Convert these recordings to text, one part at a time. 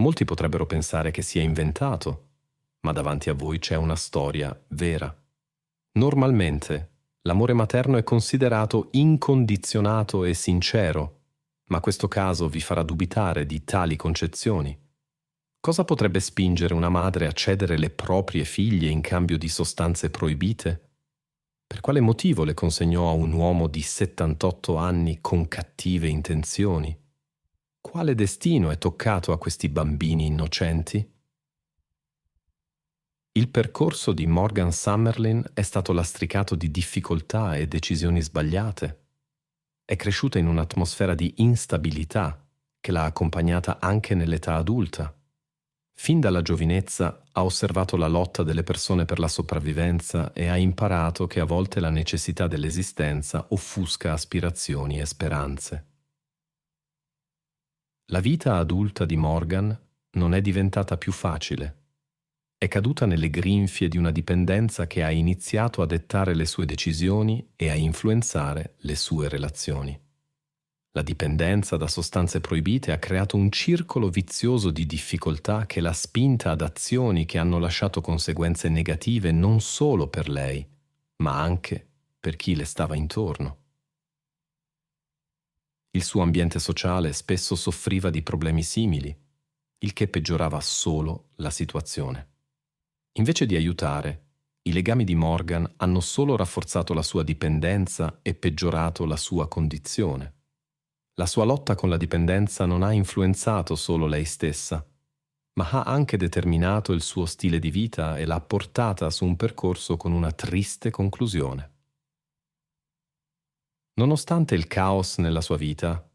Molti potrebbero pensare che sia inventato, ma davanti a voi c'è una storia vera. Normalmente, l'amore materno è considerato incondizionato e sincero, ma questo caso vi farà dubitare di tali concezioni. Cosa potrebbe spingere una madre a cedere le proprie figlie in cambio di sostanze proibite? Per quale motivo le consegnò a un uomo di 78 anni con cattive intenzioni? Quale destino è toccato a questi bambini innocenti? Il percorso di Morgan Summerlin è stato lastricato di difficoltà e decisioni sbagliate. È cresciuta in un'atmosfera di instabilità che l'ha accompagnata anche nell'età adulta. Fin dalla giovinezza ha osservato la lotta delle persone per la sopravvivenza e ha imparato che a volte la necessità dell'esistenza offusca aspirazioni e speranze. La vita adulta di Morgan non è diventata più facile. È caduta nelle grinfie di una dipendenza che ha iniziato a dettare le sue decisioni e a influenzare le sue relazioni. La dipendenza da sostanze proibite ha creato un circolo vizioso di difficoltà che l'ha spinta ad azioni che hanno lasciato conseguenze negative non solo per lei, ma anche per chi le stava intorno. Il suo ambiente sociale spesso soffriva di problemi simili, il che peggiorava solo la situazione. Invece di aiutare, i legami di Morgan hanno solo rafforzato la sua dipendenza e peggiorato la sua condizione. La sua lotta con la dipendenza non ha influenzato solo lei stessa, ma ha anche determinato il suo stile di vita e l'ha portata su un percorso con una triste conclusione. Nonostante il caos nella sua vita,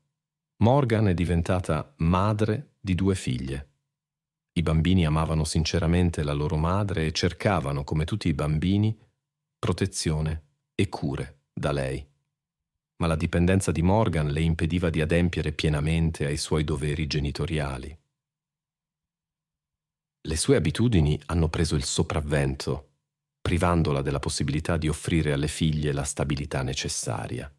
Morgan è diventata madre di 2 figlie. I bambini amavano sinceramente la loro madre e cercavano, come tutti i bambini, protezione e cure da lei. Ma la dipendenza di Morgan le impediva di adempiere pienamente ai suoi doveri genitoriali. Le sue abitudini hanno preso il sopravvento, privandola della possibilità di offrire alle figlie la stabilità necessaria.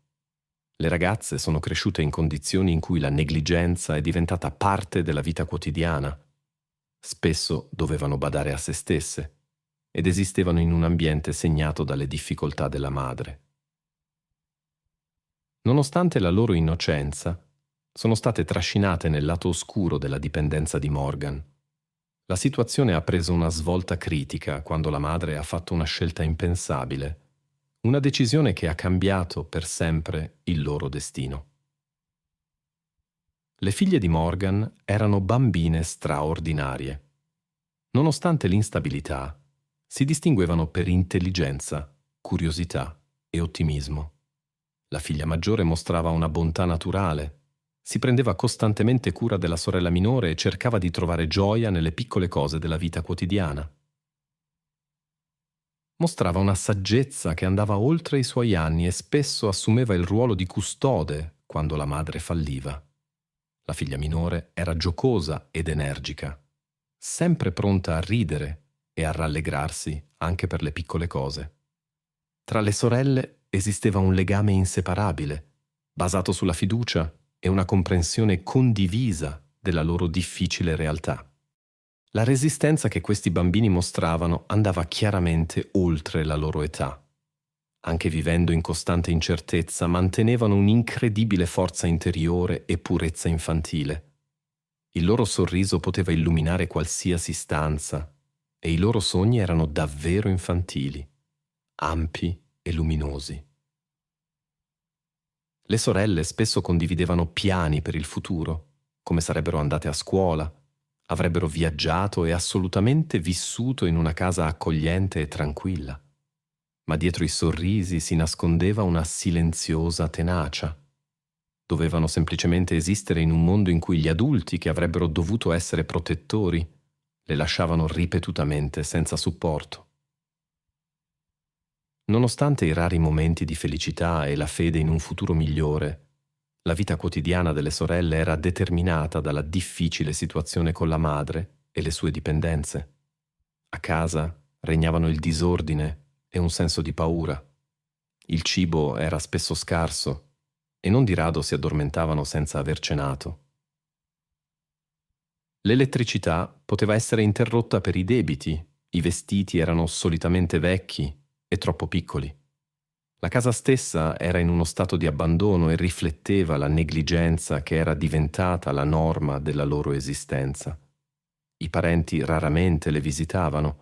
Le ragazze sono cresciute in condizioni in cui la negligenza è diventata parte della vita quotidiana. Spesso dovevano badare a se stesse ed esistevano in un ambiente segnato dalle difficoltà della madre. Nonostante la loro innocenza, sono state trascinate nel lato oscuro della dipendenza di Morgan. La situazione ha preso una svolta critica quando la madre ha fatto una scelta impensabile, una decisione che ha cambiato per sempre il loro destino. Le figlie di Morgan erano bambine straordinarie. Nonostante l'instabilità, si distinguevano per intelligenza, curiosità e ottimismo. La figlia maggiore mostrava una bontà naturale, si prendeva costantemente cura della sorella minore e cercava di trovare gioia nelle piccole cose della vita quotidiana. Mostrava una saggezza che andava oltre i suoi anni e spesso assumeva il ruolo di custode quando la madre falliva. La figlia minore era giocosa ed energica, sempre pronta a ridere e a rallegrarsi anche per le piccole cose. Tra le sorelle esisteva un legame inseparabile, basato sulla fiducia e una comprensione condivisa della loro difficile realtà. La resistenza che questi bambini mostravano andava chiaramente oltre la loro età. Anche vivendo in costante incertezza, mantenevano un'incredibile forza interiore e purezza infantile. Il loro sorriso poteva illuminare qualsiasi stanza e i loro sogni erano davvero infantili, ampi e luminosi. Le sorelle spesso condividevano piani per il futuro, come sarebbero andate a scuola, avrebbero viaggiato e assolutamente vissuto in una casa accogliente e tranquilla. Ma dietro i sorrisi si nascondeva una silenziosa tenacia. Dovevano semplicemente esistere in un mondo in cui gli adulti, che avrebbero dovuto essere protettori, le lasciavano ripetutamente senza supporto. Nonostante i rari momenti di felicità e la fede in un futuro migliore, la vita quotidiana delle sorelle era determinata dalla difficile situazione con la madre e le sue dipendenze. A casa regnavano il disordine e un senso di paura. Il cibo era spesso scarso e non di rado si addormentavano senza aver cenato. L'elettricità poteva essere interrotta per i debiti, i vestiti erano solitamente vecchi e troppo piccoli. La casa stessa era in uno stato di abbandono e rifletteva la negligenza che era diventata la norma della loro esistenza. I parenti raramente le visitavano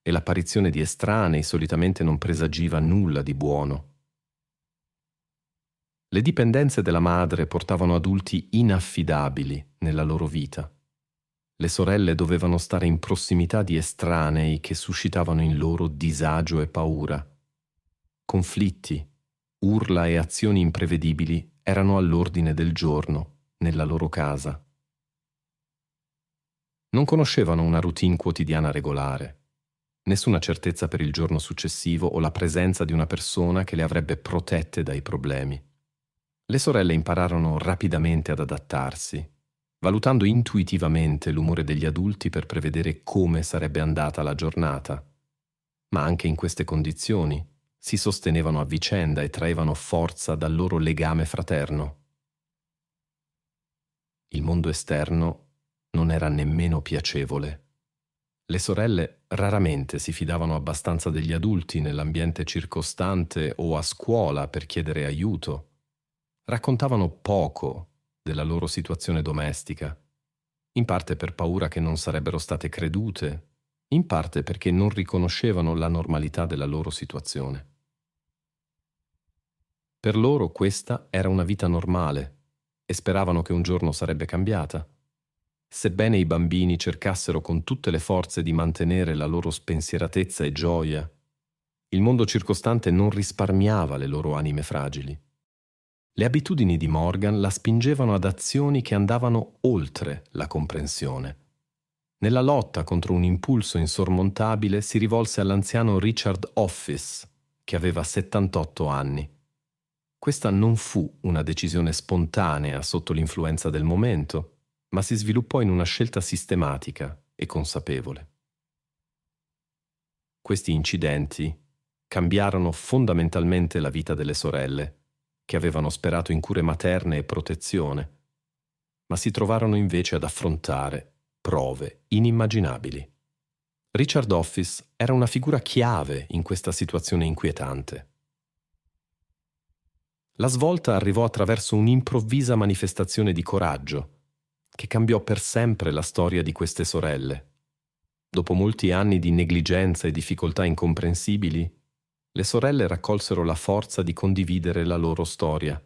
e l'apparizione di estranei solitamente non presagiva nulla di buono. Le dipendenze della madre portavano adulti inaffidabili nella loro vita. Le sorelle dovevano stare in prossimità di estranei che suscitavano in loro disagio e paura. Conflitti, urla e azioni imprevedibili erano all'ordine del giorno nella loro casa. Non conoscevano una routine quotidiana regolare, nessuna certezza per il giorno successivo o la presenza di una persona che le avrebbe protette dai problemi. Le sorelle impararono rapidamente ad adattarsi, valutando intuitivamente l'umore degli adulti per prevedere come sarebbe andata la giornata. Ma anche in queste condizioni si sostenevano a vicenda e traevano forza dal loro legame fraterno. Il mondo esterno non era nemmeno piacevole. Le sorelle raramente si fidavano abbastanza degli adulti nell'ambiente circostante o a scuola per chiedere aiuto. Raccontavano poco della loro situazione domestica, in parte per paura che non sarebbero state credute, in parte perché non riconoscevano la normalità della loro situazione. Per loro questa era una vita normale e speravano che un giorno sarebbe cambiata. Sebbene i bambini cercassero con tutte le forze di mantenere la loro spensieratezza e gioia, il mondo circostante non risparmiava le loro anime fragili. Le abitudini di Morgan la spingevano ad azioni che andavano oltre la comprensione. Nella lotta contro un impulso insormontabile si rivolse all'anziano Richard Office, che aveva 78 anni. Questa non fu una decisione spontanea sotto l'influenza del momento, ma si sviluppò in una scelta sistematica e consapevole. Questi incidenti cambiarono fondamentalmente la vita delle sorelle, che avevano sperato in cure materne e protezione, ma si trovarono invece ad affrontare prove inimmaginabili. Richard Office era una figura chiave in questa situazione inquietante. La svolta arrivò attraverso un'improvvisa manifestazione di coraggio, che cambiò per sempre la storia di queste sorelle. Dopo molti anni di negligenza e difficoltà incomprensibili, le sorelle raccolsero la forza di condividere la loro storia.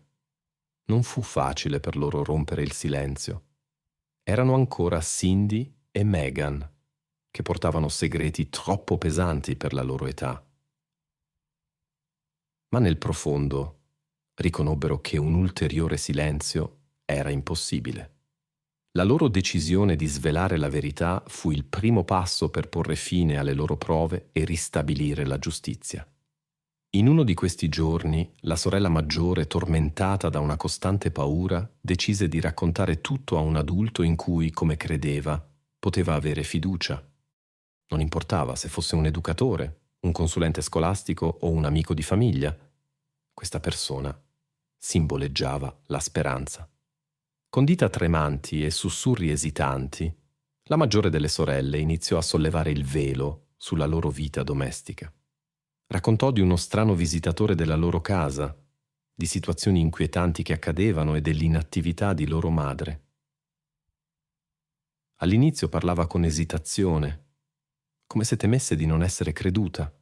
Non fu facile per loro rompere il silenzio. Erano ancora Cindy e Megan, che portavano segreti troppo pesanti per la loro età. Ma nel profondo riconobbero che un ulteriore silenzio era impossibile. La loro decisione di svelare la verità fu il primo passo per porre fine alle loro prove e ristabilire la giustizia. In uno di questi giorni, la sorella maggiore, tormentata da una costante paura, decise di raccontare tutto a un adulto in cui, come credeva, poteva avere fiducia. Non importava se fosse un educatore, un consulente scolastico o un amico di famiglia. Questa persona simboleggiava la speranza. Con dita tremanti e sussurri esitanti, la maggiore delle sorelle iniziò a sollevare il velo sulla loro vita domestica. Raccontò di uno strano visitatore della loro casa, di situazioni inquietanti che accadevano e dell'inattività di loro madre. All'inizio parlava con esitazione, come se temesse di non essere creduta,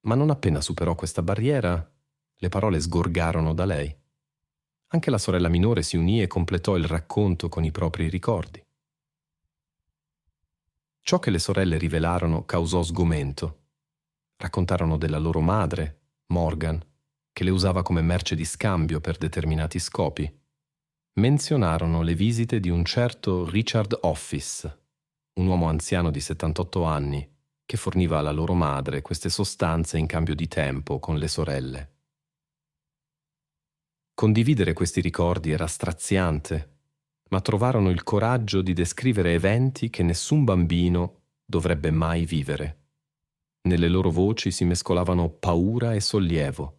ma non appena superò questa barriera, le parole sgorgarono da lei. Anche la sorella minore si unì e completò il racconto con i propri ricordi. Ciò che le sorelle rivelarono causò sgomento. Raccontarono della loro madre, Morgan, che le usava come merce di scambio per determinati scopi. Menzionarono le visite di un certo Richard Office, un uomo anziano di 78 anni, che forniva alla loro madre queste sostanze in cambio di tempo con le sorelle. Condividere questi ricordi era straziante, ma trovarono il coraggio di descrivere eventi che nessun bambino dovrebbe mai vivere. Nelle loro voci si mescolavano paura e sollievo,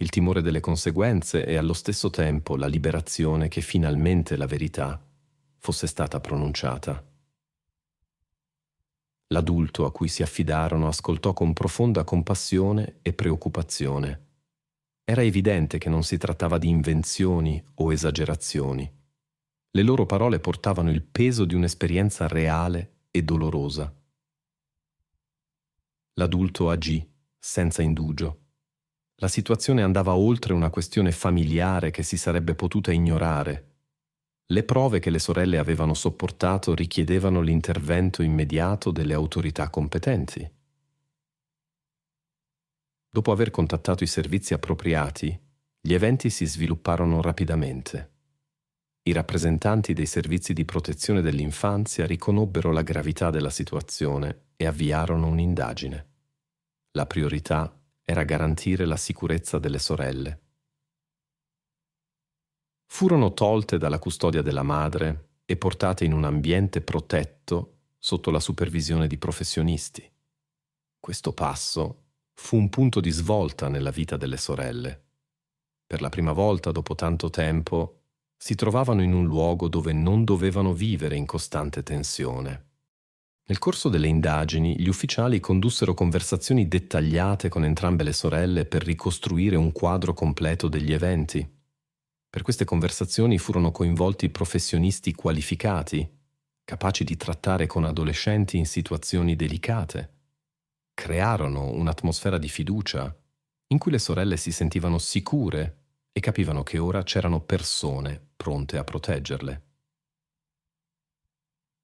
il timore delle conseguenze e allo stesso tempo la liberazione che finalmente la verità fosse stata pronunciata. L'adulto a cui si affidarono ascoltò con profonda compassione e preoccupazione. Era evidente che non si trattava di invenzioni o esagerazioni. Le loro parole portavano il peso di un'esperienza reale e dolorosa. L'adulto agì, senza indugio. La situazione andava oltre una questione familiare che si sarebbe potuta ignorare. Le prove che le sorelle avevano sopportato richiedevano l'intervento immediato delle autorità competenti. Dopo aver contattato i servizi appropriati, gli eventi si svilupparono rapidamente. I rappresentanti dei servizi di protezione dell'infanzia riconobbero la gravità della situazione e avviarono un'indagine. La priorità era garantire la sicurezza delle sorelle. Furono tolte dalla custodia della madre e portate in un ambiente protetto sotto la supervisione di professionisti. Questo passo fu un punto di svolta nella vita delle sorelle. Per la prima volta dopo tanto tempo si trovavano in un luogo dove non dovevano vivere in costante tensione. Nel corso delle indagini, gli ufficiali condussero conversazioni dettagliate con entrambe le sorelle per ricostruire un quadro completo degli eventi. Per queste conversazioni furono coinvolti professionisti qualificati, capaci di trattare con adolescenti in situazioni delicate. Crearono un'atmosfera di fiducia in cui le sorelle si sentivano sicure e capivano che ora c'erano persone pronte a proteggerle.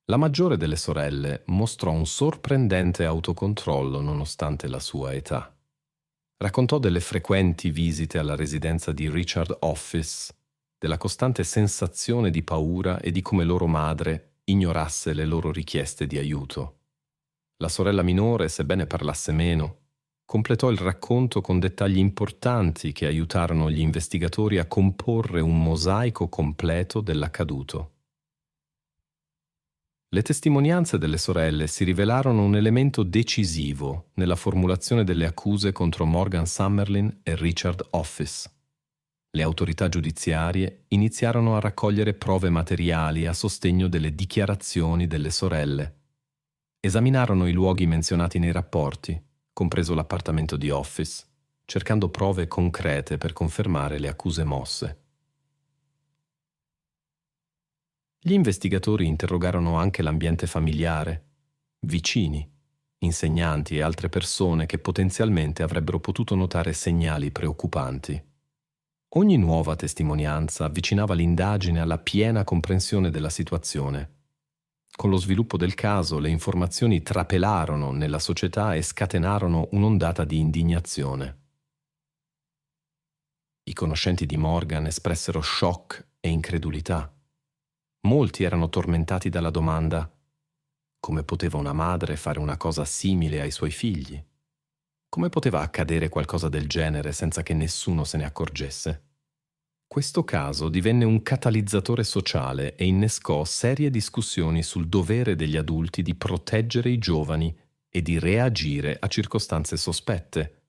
La maggiore delle sorelle mostrò un sorprendente autocontrollo nonostante la sua età. Raccontò delle frequenti visite alla residenza di Richard Office, della costante sensazione di paura e di come loro madre ignorasse le loro richieste di aiuto. La sorella minore, sebbene parlasse meno, completò il racconto con dettagli importanti che aiutarono gli investigatori a comporre un mosaico completo dell'accaduto. Le testimonianze delle sorelle si rivelarono un elemento decisivo nella formulazione delle accuse contro Morgan Summerlin e Richard Office. Le autorità giudiziarie iniziarono a raccogliere prove materiali a sostegno delle dichiarazioni delle sorelle. Esaminarono i luoghi menzionati nei rapporti, compreso l'appartamento di Office, cercando prove concrete per confermare le accuse mosse. Gli investigatori interrogarono anche l'ambiente familiare, vicini, insegnanti e altre persone che potenzialmente avrebbero potuto notare segnali preoccupanti. Ogni nuova testimonianza avvicinava l'indagine alla piena comprensione della situazione. Con lo sviluppo del caso, le informazioni trapelarono nella società e scatenarono un'ondata di indignazione. I conoscenti di Morgan espressero shock e incredulità. Molti erano tormentati dalla domanda: come poteva una madre fare una cosa simile ai suoi figli? Come poteva accadere qualcosa del genere senza che nessuno se ne accorgesse? Questo caso divenne un catalizzatore sociale e innescò serie discussioni sul dovere degli adulti di proteggere i giovani e di reagire a circostanze sospette.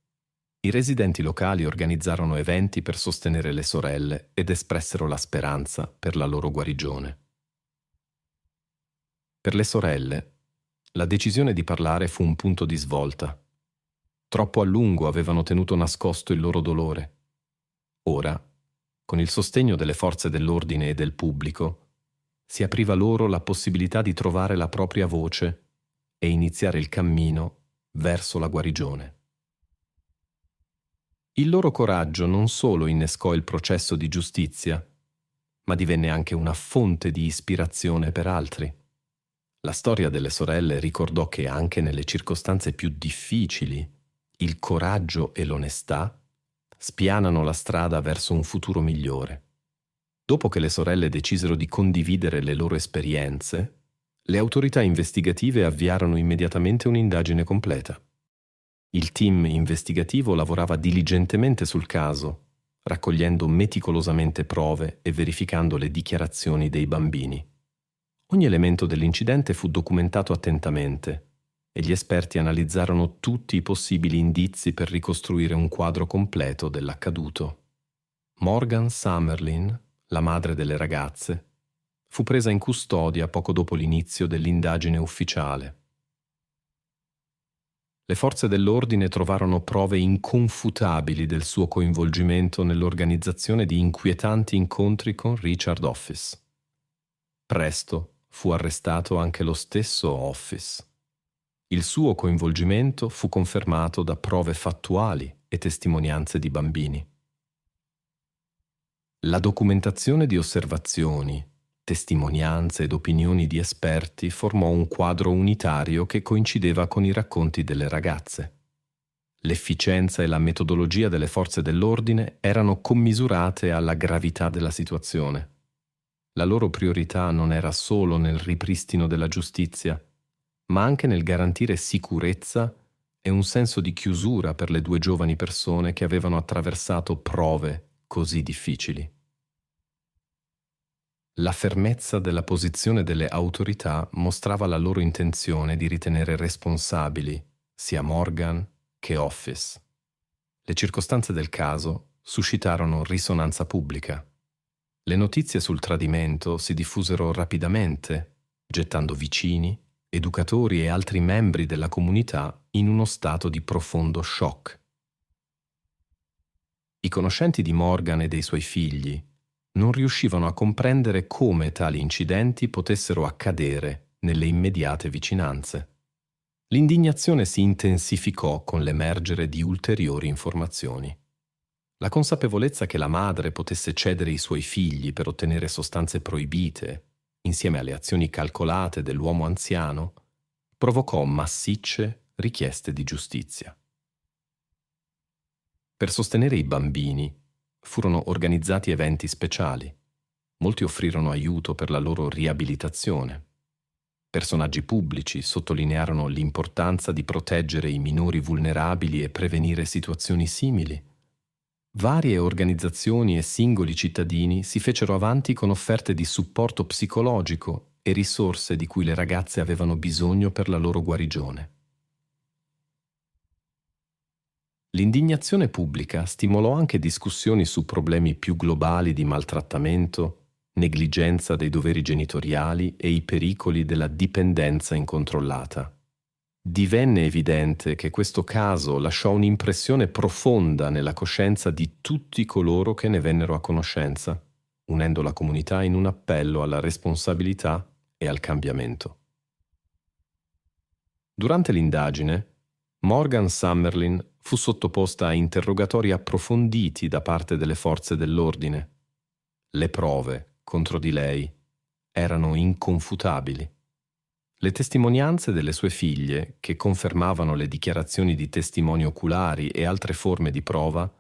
I residenti locali organizzarono eventi per sostenere le sorelle ed espressero la speranza per la loro guarigione. Per le sorelle, la decisione di parlare fu un punto di svolta. Troppo a lungo avevano tenuto nascosto il loro dolore. Ora, con il sostegno delle forze dell'ordine e del pubblico, si apriva loro la possibilità di trovare la propria voce e iniziare il cammino verso la guarigione. Il loro coraggio non solo innescò il processo di giustizia, ma divenne anche una fonte di ispirazione per altri. La storia delle sorelle ricordò che anche nelle circostanze più difficili, il coraggio e l'onestà spianano la strada verso un futuro migliore. Dopo che le sorelle decisero di condividere le loro esperienze, le autorità investigative avviarono immediatamente un'indagine completa. Il team investigativo lavorava diligentemente sul caso, raccogliendo meticolosamente prove e verificando le dichiarazioni dei bambini. Ogni elemento dell'incidente fu documentato attentamente e gli esperti analizzarono tutti i possibili indizi per ricostruire un quadro completo dell'accaduto. Morgan Summerlin, la madre delle ragazze, fu presa in custodia poco dopo l'inizio dell'indagine ufficiale. Le forze dell'ordine trovarono prove inconfutabili del suo coinvolgimento nell'organizzazione di inquietanti incontri con Richard Office. Presto fu arrestato anche lo stesso Office. Il suo coinvolgimento fu confermato da prove fattuali e testimonianze di bambini. La documentazione di osservazioni, testimonianze ed opinioni di esperti formò un quadro unitario che coincideva con i racconti delle ragazze. L'efficienza e la metodologia delle forze dell'ordine erano commisurate alla gravità della situazione. La loro priorità non era solo nel ripristino della giustizia, ma anche nel garantire sicurezza e un senso di chiusura per le due giovani persone che avevano attraversato prove così difficili. La fermezza della posizione delle autorità mostrava la loro intenzione di ritenere responsabili sia Morgan che Office. Le circostanze del caso suscitarono risonanza pubblica. Le notizie sul tradimento si diffusero rapidamente, gettando vicini, educatori e altri membri della comunità in uno stato di profondo shock. I conoscenti di Morgan e dei suoi figli non riuscivano a comprendere come tali incidenti potessero accadere nelle immediate vicinanze. L'indignazione si intensificò con l'emergere di ulteriori informazioni. La consapevolezza che la madre potesse cedere i suoi figli per ottenere sostanze proibite, insieme alle azioni calcolate dell'uomo anziano, provocò massicce richieste di giustizia. Per sostenere i bambini furono organizzati eventi speciali. Molti offrirono aiuto per la loro riabilitazione. Personaggi pubblici sottolinearono l'importanza di proteggere i minori vulnerabili e prevenire situazioni simili. Varie organizzazioni e singoli cittadini si fecero avanti con offerte di supporto psicologico e risorse di cui le ragazze avevano bisogno per la loro guarigione. L'indignazione pubblica stimolò anche discussioni su problemi più globali di maltrattamento, negligenza dei doveri genitoriali e i pericoli della dipendenza incontrollata. Divenne evidente che questo caso lasciò un'impressione profonda nella coscienza di tutti coloro che ne vennero a conoscenza, unendo la comunità in un appello alla responsabilità e al cambiamento. Durante l'indagine, Morgan Summerlin fu sottoposta a interrogatori approfonditi da parte delle forze dell'ordine. Le prove contro di lei erano inconfutabili. Le testimonianze delle sue figlie, che confermavano le dichiarazioni di testimoni oculari e altre forme di prova,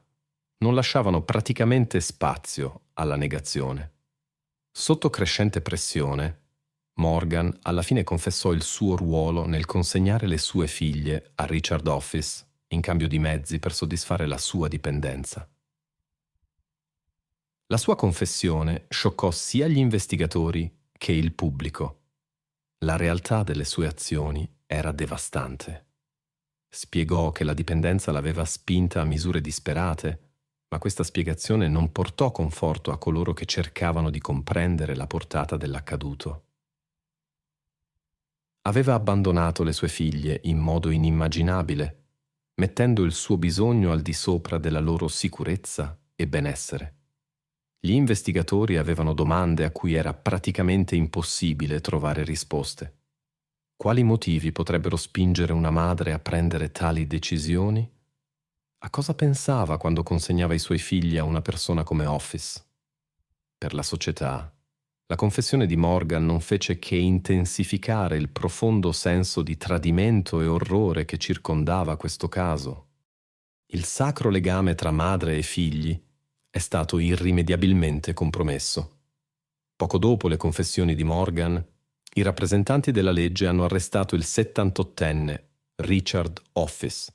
non lasciavano praticamente spazio alla negazione. Sotto crescente pressione, Morgan alla fine confessò il suo ruolo nel consegnare le sue figlie a Richard Office in cambio di mezzi per soddisfare la sua dipendenza. La sua confessione scioccò sia gli investigatori che il pubblico. La realtà delle sue azioni era devastante. Spiegò che la dipendenza l'aveva spinta a misure disperate, ma questa spiegazione non portò conforto a coloro che cercavano di comprendere la portata dell'accaduto. Aveva abbandonato le sue figlie in modo inimmaginabile, mettendo il suo bisogno al di sopra della loro sicurezza e benessere. Gli investigatori avevano domande a cui era praticamente impossibile trovare risposte. Quali motivi potrebbero spingere una madre a prendere tali decisioni? A cosa pensava quando consegnava i suoi figli a una persona come Office? Per la società, la confessione di Morgan non fece che intensificare il profondo senso di tradimento e orrore che circondava questo caso. Il sacro legame tra madre e figli è stato irrimediabilmente compromesso. Poco dopo le confessioni di Morgan, i rappresentanti della legge hanno arrestato il 78enne Richard Office.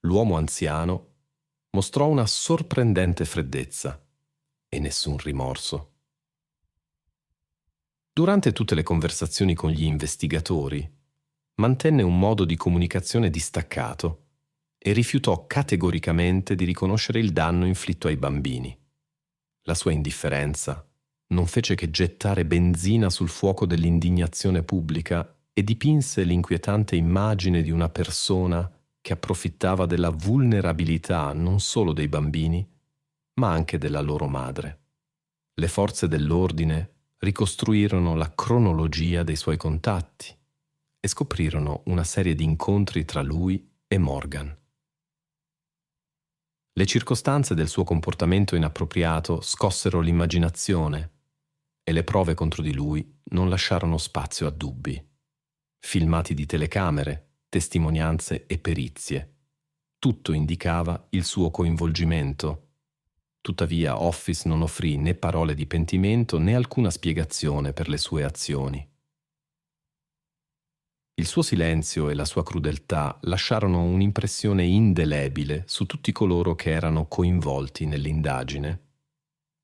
L'uomo anziano mostrò una sorprendente freddezza e nessun rimorso. Durante tutte le conversazioni con gli investigatori, mantenne un modo di comunicazione distaccato e rifiutò categoricamente di riconoscere il danno inflitto ai bambini. La sua indifferenza non fece che gettare benzina sul fuoco dell'indignazione pubblica e dipinse l'inquietante immagine di una persona che approfittava della vulnerabilità non solo dei bambini, ma anche della loro madre. Le forze dell'ordine ricostruirono la cronologia dei suoi contatti e scoprirono una serie di incontri tra lui e Morgan. Le circostanze del suo comportamento inappropriato scossero l'immaginazione e le prove contro di lui non lasciarono spazio a dubbi. Filmati di telecamere, testimonianze e perizie. Tutto indicava il suo coinvolgimento. Tuttavia Office non offrì né parole di pentimento né alcuna spiegazione per le sue azioni. Il suo silenzio e la sua crudeltà lasciarono un'impressione indelebile su tutti coloro che erano coinvolti nell'indagine.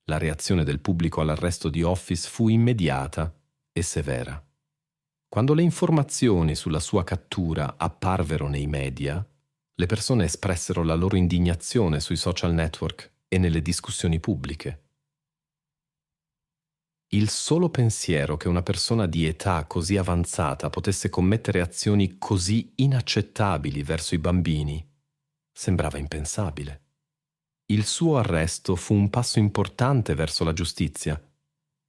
La reazione del pubblico all'arresto di Office fu immediata e severa. Quando le informazioni sulla sua cattura apparvero nei media, le persone espressero la loro indignazione sui social network e nelle discussioni pubbliche. Il solo pensiero che una persona di età così avanzata potesse commettere azioni così inaccettabili verso i bambini sembrava impensabile. Il suo arresto fu un passo importante verso la giustizia,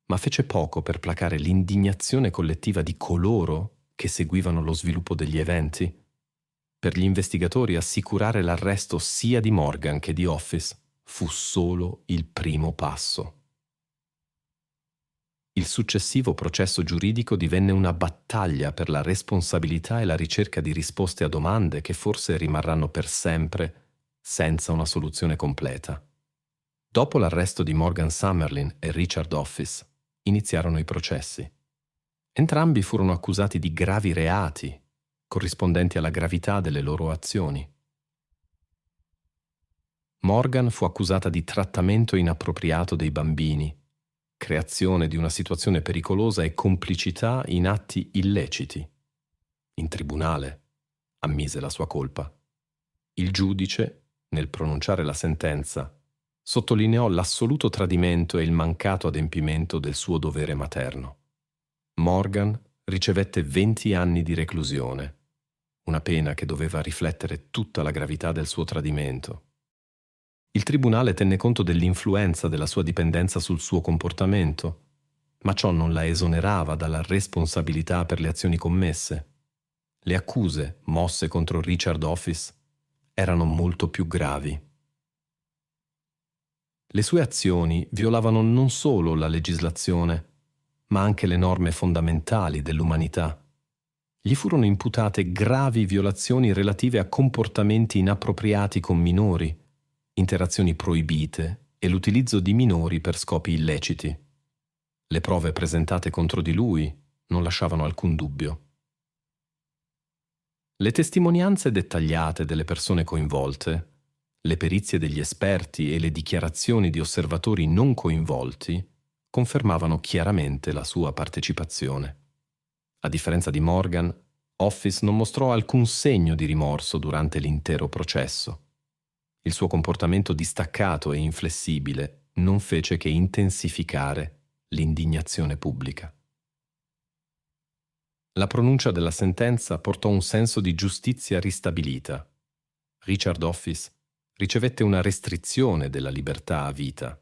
ma fece poco per placare l'indignazione collettiva di coloro che seguivano lo sviluppo degli eventi. Per gli investigatori assicurare l'arresto sia di Morgan che di Office fu solo il primo passo. Il successivo processo giuridico divenne una battaglia per la responsabilità e la ricerca di risposte a domande che forse rimarranno per sempre senza una soluzione completa. Dopo l'arresto di Morgan Summerlin e Richard Office, iniziarono i processi. Entrambi furono accusati di gravi reati, corrispondenti alla gravità delle loro azioni. Morgan fu accusata di trattamento inappropriato dei bambini, creazione di una situazione pericolosa e complicità in atti illeciti. In tribunale ammise la sua colpa. Il giudice, nel pronunciare la sentenza, sottolineò l'assoluto tradimento e il mancato adempimento del suo dovere materno. Morgan ricevette 20 anni di reclusione, una pena che doveva riflettere tutta la gravità del suo tradimento. Il tribunale tenne conto dell'influenza della sua dipendenza sul suo comportamento, ma ciò non la esonerava dalla responsabilità per le azioni commesse. Le accuse mosse contro Richard Office erano molto più gravi. Le sue azioni violavano non solo la legislazione, ma anche le norme fondamentali dell'umanità. Gli furono imputate gravi violazioni relative a comportamenti inappropriati con minori, interazioni proibite e l'utilizzo di minori per scopi illeciti. Le prove presentate contro di lui non lasciavano alcun dubbio. Le testimonianze dettagliate delle persone coinvolte, le perizie degli esperti e le dichiarazioni di osservatori non coinvolti confermavano chiaramente la sua partecipazione. A differenza di Morgan, Office non mostrò alcun segno di rimorso durante l'intero processo. Il suo comportamento distaccato e inflessibile non fece che intensificare l'indignazione pubblica. La pronuncia della sentenza portò un senso di giustizia ristabilita. Richard Office ricevette una restrizione della libertà a vita.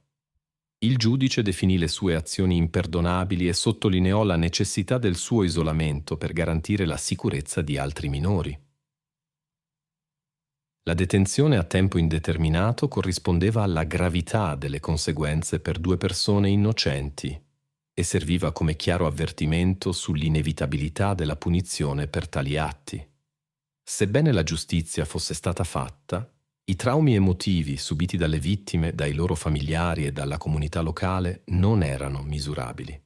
Il giudice definì le sue azioni imperdonabili e sottolineò la necessità del suo isolamento per garantire la sicurezza di altri minori. La detenzione a tempo indeterminato corrispondeva alla gravità delle conseguenze per due persone innocenti e serviva come chiaro avvertimento sull'inevitabilità della punizione per tali atti. Sebbene la giustizia fosse stata fatta, i traumi emotivi subiti dalle vittime, dai loro familiari e dalla comunità locale non erano misurabili.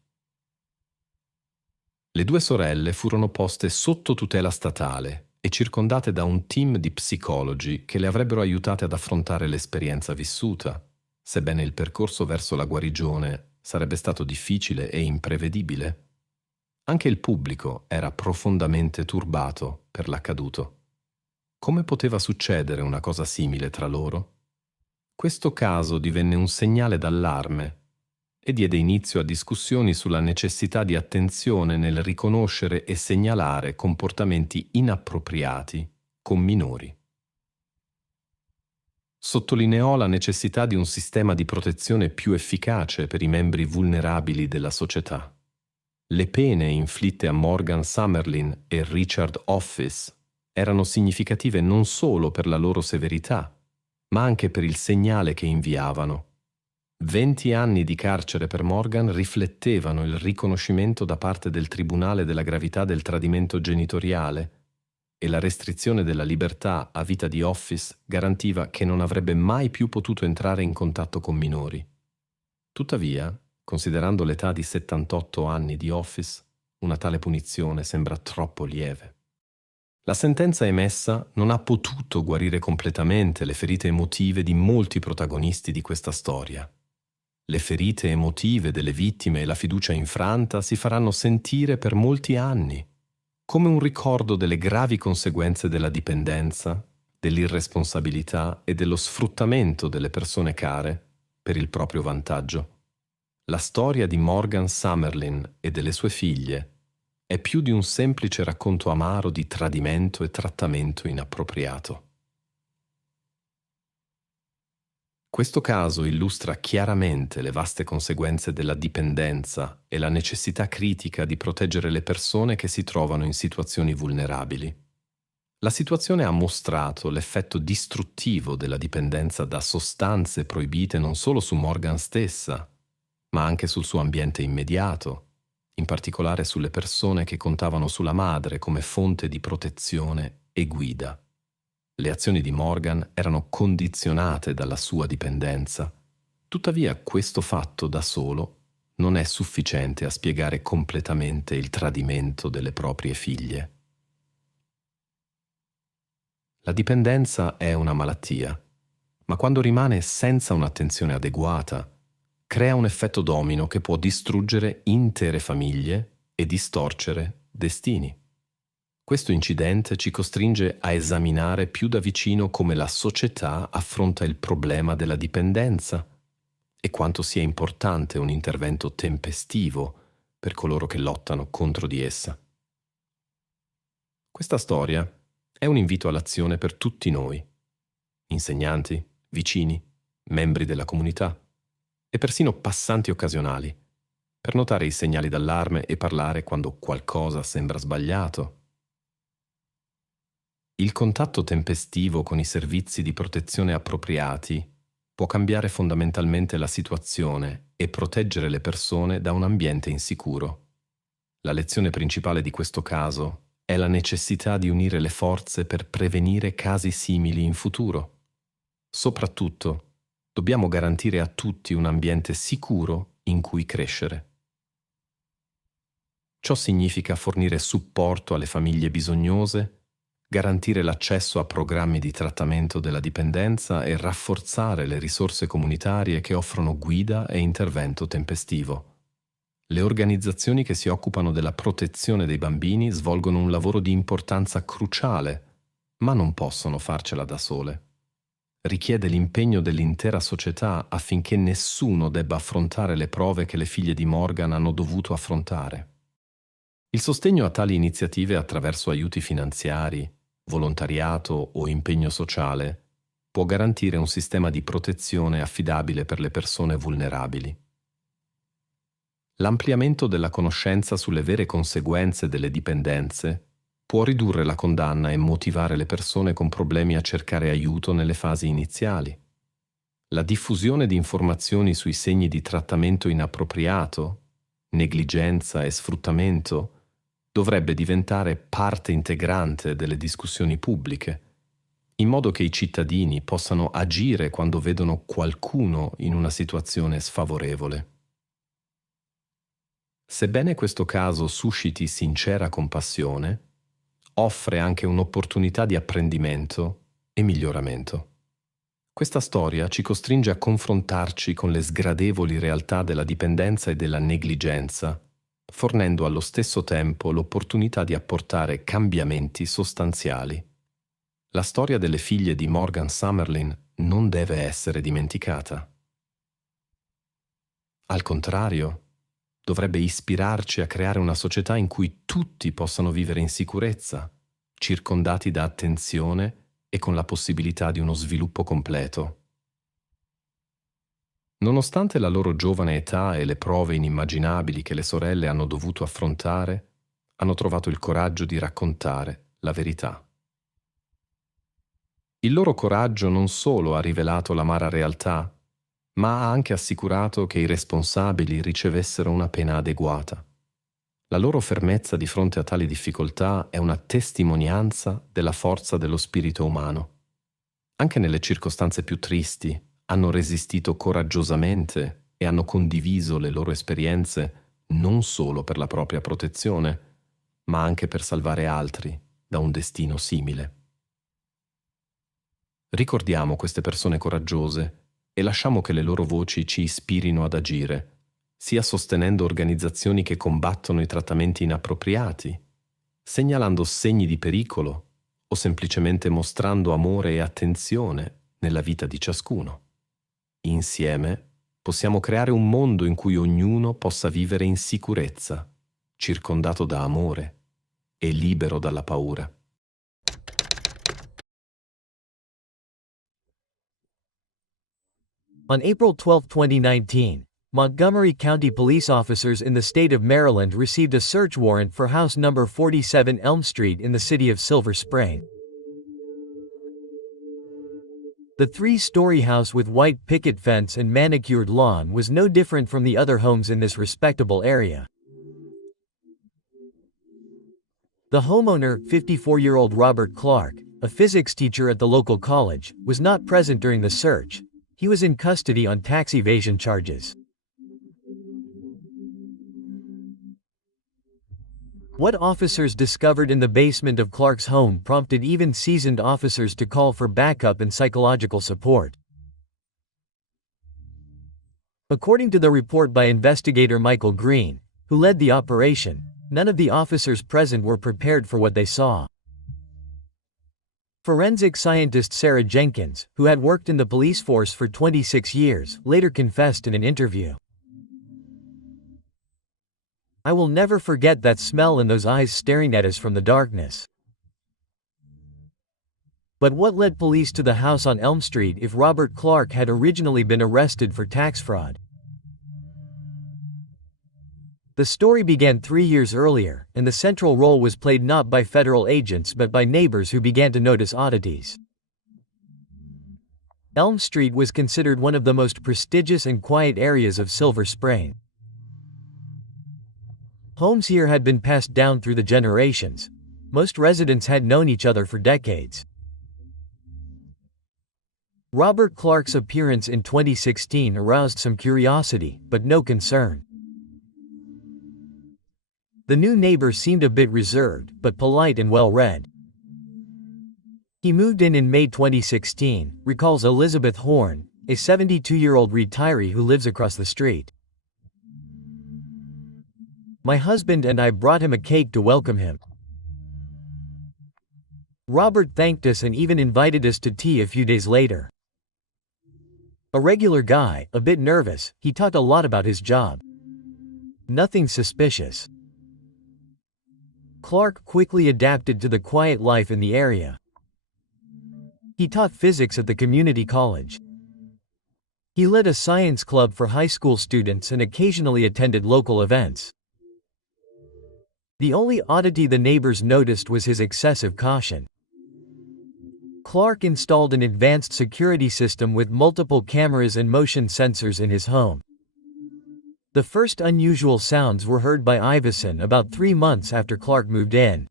Le due sorelle furono poste sotto tutela statale e circondate da un team di psicologi che le avrebbero aiutate ad affrontare l'esperienza vissuta, sebbene il percorso verso la guarigione sarebbe stato difficile e imprevedibile. Anche il pubblico era profondamente turbato per l'accaduto. Come poteva succedere una cosa simile tra loro? Questo caso divenne un segnale d'allarme e diede inizio a discussioni sulla necessità di attenzione nel riconoscere e segnalare comportamenti inappropriati con minori. sottolineò la necessità di un sistema di protezione più efficace per i membri vulnerabili della società. Le pene inflitte a Morgan Summerlin e Richard Office erano significative non solo per la loro severità, ma anche per il segnale che inviavano. 20 anni di carcere per Morgan riflettevano il riconoscimento da parte del tribunale della gravità del tradimento genitoriale e la restrizione della libertà a vita di Office garantiva che non avrebbe mai più potuto entrare in contatto con minori. Tuttavia, considerando l'età di 78 anni di Office, una tale punizione sembra troppo lieve. La sentenza emessa non ha potuto guarire completamente le ferite emotive di molti protagonisti di questa storia. Le ferite emotive delle vittime e la fiducia infranta si faranno sentire per molti anni, come un ricordo delle gravi conseguenze della dipendenza, dell'irresponsabilità e dello sfruttamento delle persone care per il proprio vantaggio. La storia di Morgan Summerlin e delle sue figlie è più di un semplice racconto amaro di tradimento e trattamento inappropriato. Questo caso illustra chiaramente le vaste conseguenze della dipendenza e la necessità critica di proteggere le persone che si trovano in situazioni vulnerabili. La situazione ha mostrato l'effetto distruttivo della dipendenza da sostanze proibite non solo su Morgan stessa, ma anche sul suo ambiente immediato, in particolare sulle persone che contavano sulla madre come fonte di protezione e guida. Le azioni di Morgan erano condizionate dalla sua dipendenza. Tuttavia, questo fatto da solo non è sufficiente a spiegare completamente il tradimento delle proprie figlie. La dipendenza è una malattia, ma quando rimane senza un'attenzione adeguata, crea un effetto domino che può distruggere intere famiglie e distorcere destini. Questo incidente ci costringe a esaminare più da vicino come la società affronta il problema della dipendenza e quanto sia importante un intervento tempestivo per coloro che lottano contro di essa. Questa storia è un invito all'azione per tutti noi, insegnanti, vicini, membri della comunità e persino passanti occasionali, per notare i segnali d'allarme e parlare quando qualcosa sembra sbagliato. Il contatto tempestivo con i servizi di protezione appropriati può cambiare fondamentalmente la situazione e proteggere le persone da un ambiente insicuro. La lezione principale di questo caso è la necessità di unire le forze per prevenire casi simili in futuro. Soprattutto, dobbiamo garantire a tutti un ambiente sicuro in cui crescere. Ciò significa fornire supporto alle famiglie bisognose, garantire l'accesso a programmi di trattamento della dipendenza e rafforzare le risorse comunitarie che offrono guida e intervento tempestivo. Le organizzazioni che si occupano della protezione dei bambini svolgono un lavoro di importanza cruciale, ma non possono farcela da sole. Richiede l'impegno dell'intera società affinché nessuno debba affrontare le prove che le figlie di Morgan hanno dovuto affrontare. Il sostegno a tali iniziative attraverso aiuti finanziari, volontariato o impegno sociale può garantire un sistema di protezione affidabile per le persone vulnerabili. L'ampliamento della conoscenza sulle vere conseguenze delle dipendenze può ridurre la condanna e motivare le persone con problemi a cercare aiuto nelle fasi iniziali. La diffusione di informazioni sui segni di trattamento inappropriato, negligenza e sfruttamento dovrebbe diventare parte integrante delle discussioni pubbliche, in modo che i cittadini possano agire quando vedono qualcuno in una situazione sfavorevole. Sebbene questo caso susciti sincera compassione, offre anche un'opportunità di apprendimento e miglioramento. Questa storia ci costringe a confrontarci con le sgradevoli realtà della dipendenza e della negligenza, fornendo allo stesso tempo l'opportunità di apportare cambiamenti sostanziali. La storia delle figlie di Morgan Summerlin non deve essere dimenticata. Al contrario, dovrebbe ispirarci a creare una società in cui tutti possano vivere in sicurezza, circondati da attenzione e con la possibilità di uno sviluppo completo. Nonostante la loro giovane età e le prove inimmaginabili che le sorelle hanno dovuto affrontare, hanno trovato il coraggio di raccontare la verità. Il loro coraggio non solo ha rivelato l'amara realtà, ma ha anche assicurato che i responsabili ricevessero una pena adeguata. La loro fermezza di fronte a tali difficoltà è una testimonianza della forza dello spirito umano. Anche nelle circostanze più tristi, hanno resistito coraggiosamente e hanno condiviso le loro esperienze non solo per la propria protezione, ma anche per salvare altri da un destino simile. Ricordiamo queste persone coraggiose e lasciamo che le loro voci ci ispirino ad agire, sia sostenendo organizzazioni che combattono i trattamenti inappropriati, segnalando segni di pericolo o semplicemente mostrando amore e attenzione nella vita di ciascuno. Insieme possiamo creare un mondo in cui ognuno possa vivere in sicurezza, circondato da amore e libero dalla paura. On April 12, 2019, Montgomery County police officers in the state of Maryland received a search warrant for house number 47 Elm Street in the city of Silver Spring. The three-story house with white picket fence and manicured lawn was no different from the other homes in this respectable area. The homeowner, 54-year-old Robert Clark, a physics teacher at the local college, was not present during the search. He was in custody on tax evasion charges. What officers discovered in the basement of Clark's home prompted even seasoned officers to call for backup and psychological support. According to the report by investigator Michael Green, who led the operation, none of the officers present were prepared for what they saw. Forensic scientist Sarah Jenkins, who had worked in the police force for 26 years, later confessed in an interview. "I will never forget that smell and those eyes staring at us from the darkness." But what led police to the house on Elm Street if Robert Clark had originally been arrested for tax fraud? The story began 3 years earlier, and the central role was played not by federal agents but by neighbors who began to notice oddities. Elm Street was considered one of the most prestigious and quiet areas of Silver Spring. Homes here had been passed down through the generations. Most residents had known each other for decades. Robert Clark's appearance in 2016 aroused some curiosity, but no concern. The new neighbor seemed a bit reserved, but polite and well-read. He moved in May 2016, recalls Elizabeth Horn, a 72-year-old retiree who lives across the street. "My husband and I brought him a cake to welcome him. Robert thanked us and even invited us to tea a few days later. A regular guy, a bit nervous, he talked a lot about his job. Nothing suspicious." Clark quickly adapted to the quiet life in the area. He taught physics at the community college. He led a science club for high school students and occasionally attended local events. The only oddity the neighbors noticed was his excessive caution. Clark installed an advanced security system with multiple cameras and motion sensors in his home. The first unusual sounds were heard by Iveson about 3 months after Clark moved in.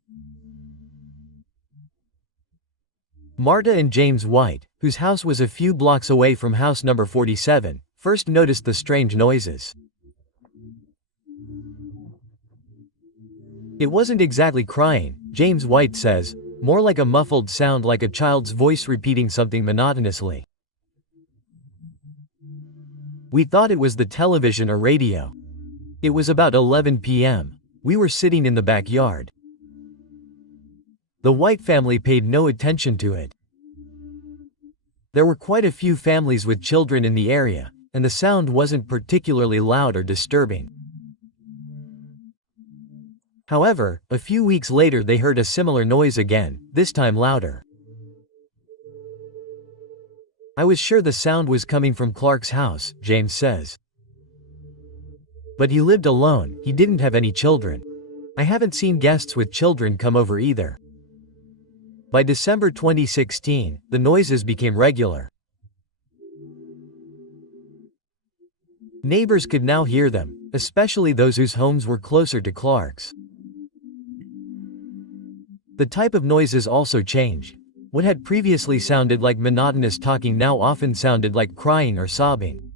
Marta and James White, whose house was a few blocks away from house number 47, first noticed the strange noises. "It wasn't exactly crying," James White says, "more like a muffled sound like a child's voice repeating something monotonously. We thought it was the television or radio. It was about 11 p.m. We were sitting in the backyard." The White family paid no attention to it. There were quite a few families with children in the area, and the sound wasn't particularly loud or disturbing. However, a few weeks later they heard a similar noise again, this time louder. I was sure the sound was coming from Clark's house, James says. But he lived alone, he didn't have any children. I haven't seen guests with children come over either. By December 2016, the noises became regular. Neighbors could now hear them, especially those whose homes were closer to Clark's. The type of noises also changed. What had previously sounded like monotonous talking now often sounded like crying or sobbing.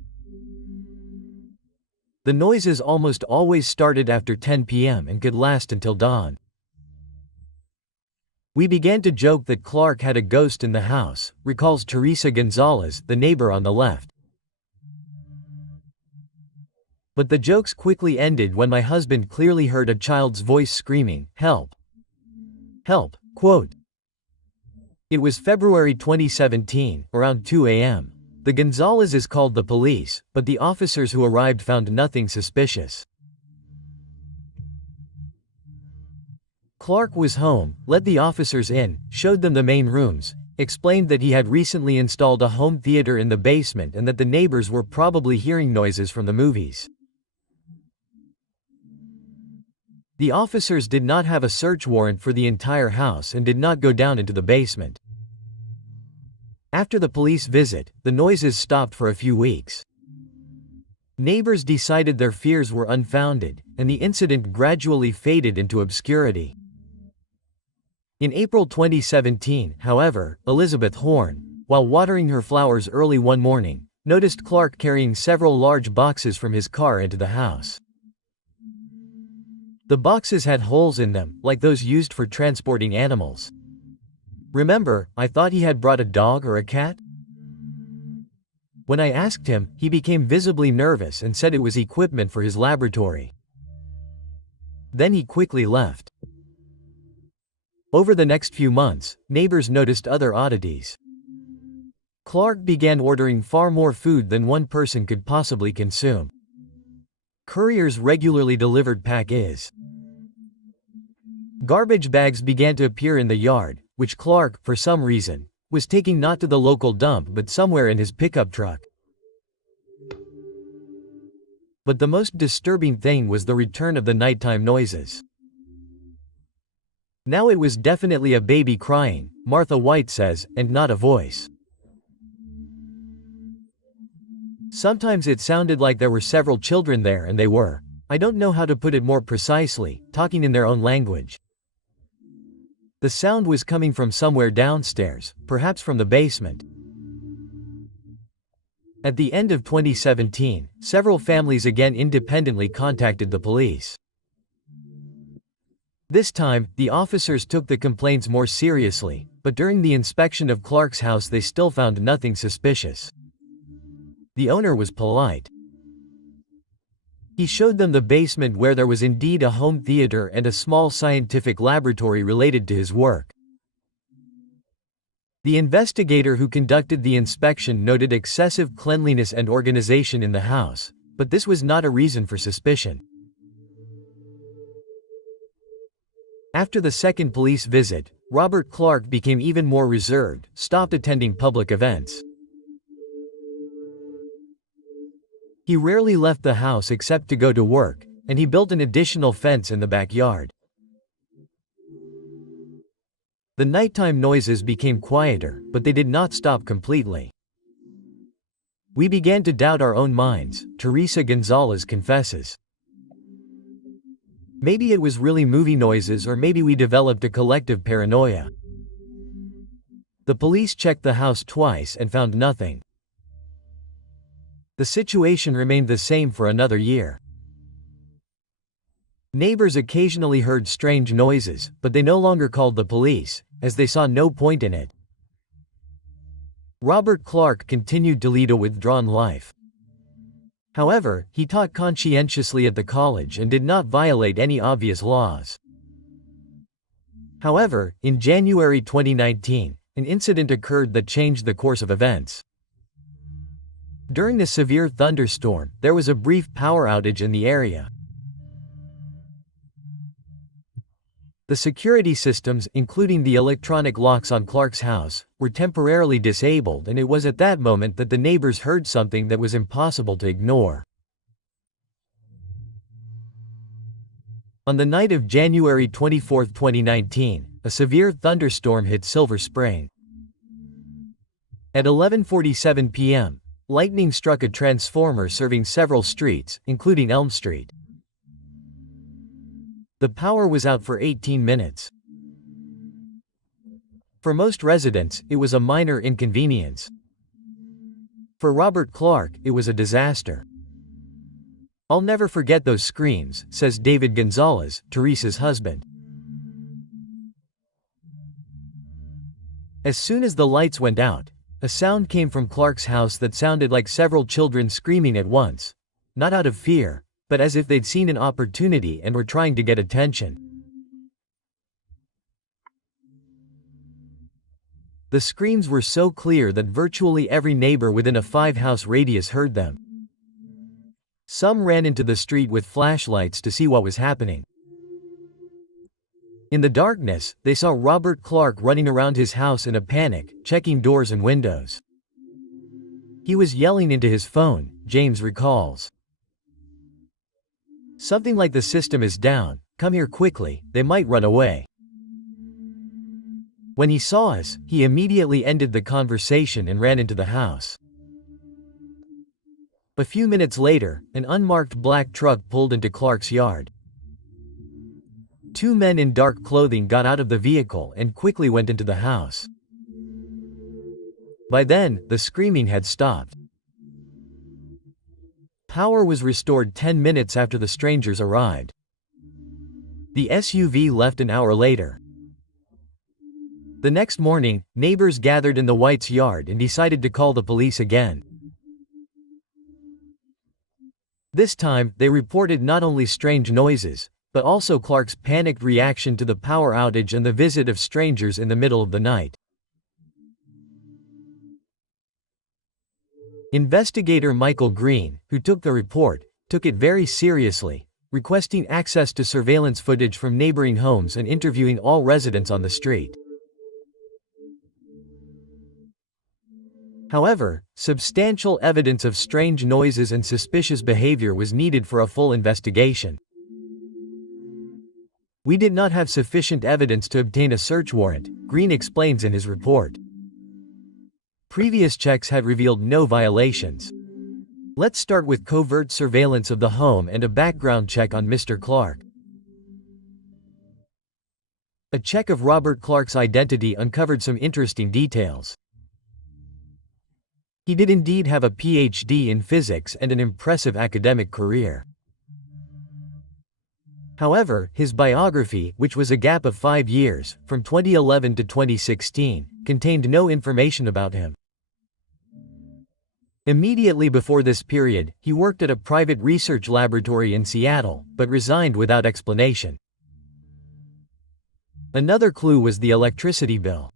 The noises almost always started after 10 p.m. and could last until dawn. We began to joke that Clark had a ghost in the house, recalls Teresa Gonzalez, the neighbor on the left. But the jokes quickly ended when my husband clearly heard a child's voice screaming, "Help! Help!" Quote. It was February 2017, around 2 a.m. The Gonzalezes called the police, but the officers who arrived found nothing suspicious. Clark was home, let the officers in, showed them the main rooms, explained that he had recently installed a home theater in the basement and that the neighbors were probably hearing noises from the movies. The officers did not have a search warrant for the entire house and did not go down into the basement. After the police visit, the noises stopped for a few weeks. Neighbors decided their fears were unfounded, and the incident gradually faded into obscurity. In April 2017, however, Elizabeth Horn, while watering her flowers early one morning, noticed Clark carrying several large boxes from his car into the house. The boxes had holes in them, like those used for transporting animals. "Remember, I thought he had brought a dog or a cat?" When I asked him, he became visibly nervous and said it was equipment for his laboratory. Then he quickly left. Over the next few months, neighbors noticed other oddities. Clark began ordering far more food than one person could possibly consume. Couriers regularly delivered packages. Garbage bags began to appear in the yard, which Clark, for some reason, was taking not to the local dump but somewhere in his pickup truck. But the most disturbing thing was the return of the nighttime noises. Now it was definitely a baby crying, Martha White says, and not a voice. Sometimes it sounded like there were several children there and they were, I don't know how to put it more precisely, talking in their own language. The sound was coming from somewhere downstairs, perhaps from the basement. At the end of 2017, several families again independently contacted the police. This time, the officers took the complaints more seriously, but during the inspection of Clark's house they still found nothing suspicious. The owner was polite. He showed them the basement where there was indeed a home theater and a small scientific laboratory related to his work. The investigator who conducted the inspection noted excessive cleanliness and organization in the house, but this was not a reason for suspicion. After the second police visit, Robert Clark became even more reserved, stopped attending public events. He rarely left the house except to go to work, and he built an additional fence in the backyard. The nighttime noises became quieter, but they did not stop completely. We began to doubt our own minds, Teresa Gonzalez confesses. Maybe it was really movie noises or maybe we developed a collective paranoia. The police checked the house twice and found nothing. The situation remained the same for another year. Neighbors occasionally heard strange noises, but they no longer called the police, as they saw no point in it. Robert Clark continued to lead a withdrawn life. However, he taught conscientiously at the college and did not violate any obvious laws. However, in January 2019, an incident occurred that changed the course of events. During a severe thunderstorm, there was a brief power outage in the area. The security systems, including the electronic locks on Clark's house, were temporarily disabled, and it was at that moment that the neighbors heard something that was impossible to ignore. On the night of January 24, 2019, a severe thunderstorm hit Silver Spring. At 11:47 p.m., lightning struck a transformer serving several streets, including Elm Street. The power was out for 18 minutes. For most residents, it was a minor inconvenience. For Robert Clark, it was a disaster. "I'll never forget those screams," says David Gonzalez, Teresa's husband. As soon as the lights went out, a sound came from Clark's house that sounded like several children screaming at once, not out of fear, but as if they'd seen an opportunity and were trying to get attention. The screams were so clear that virtually every neighbor within a 5-house radius heard them. Some ran into the street with flashlights to see what was happening. In the darkness, they saw Robert Clark running around his house in a panic, checking doors and windows. He was yelling into his phone, James recalls. "Something like the system is down, come here quickly, they might run away." When he saw us, he immediately ended the conversation and ran into the house. A few minutes later, an unmarked black truck pulled into Clark's yard. 2 men in dark clothing got out of the vehicle and quickly went into the house. By then, the screaming had stopped. Power was restored 10 minutes after the strangers arrived. The SUV left an hour later. The next morning, neighbors gathered in the White's yard and decided to call the police again. This time, they reported not only strange noises, but also Clark's panicked reaction to the power outage and the visit of strangers in the middle of the night. Investigator Michael Green, who took the report, took it very seriously, requesting access to surveillance footage from neighboring homes and interviewing all residents on the street. However, substantial evidence of strange noises and suspicious behavior was needed for a full investigation. "We did not have sufficient evidence to obtain a search warrant," Green explains in his report. "Previous checks had revealed no violations. Let's start with covert surveillance of the home and a background check on Mr. Clark." A check of Robert Clark's identity uncovered some interesting details. He did indeed have a PhD in physics and an impressive academic career. However, his biography, which was a gap of 5 years, from 2011 to 2016, contained no information about him. Immediately before this period, he worked at a private research laboratory in Seattle, but resigned without explanation. Another clue was the electricity bill.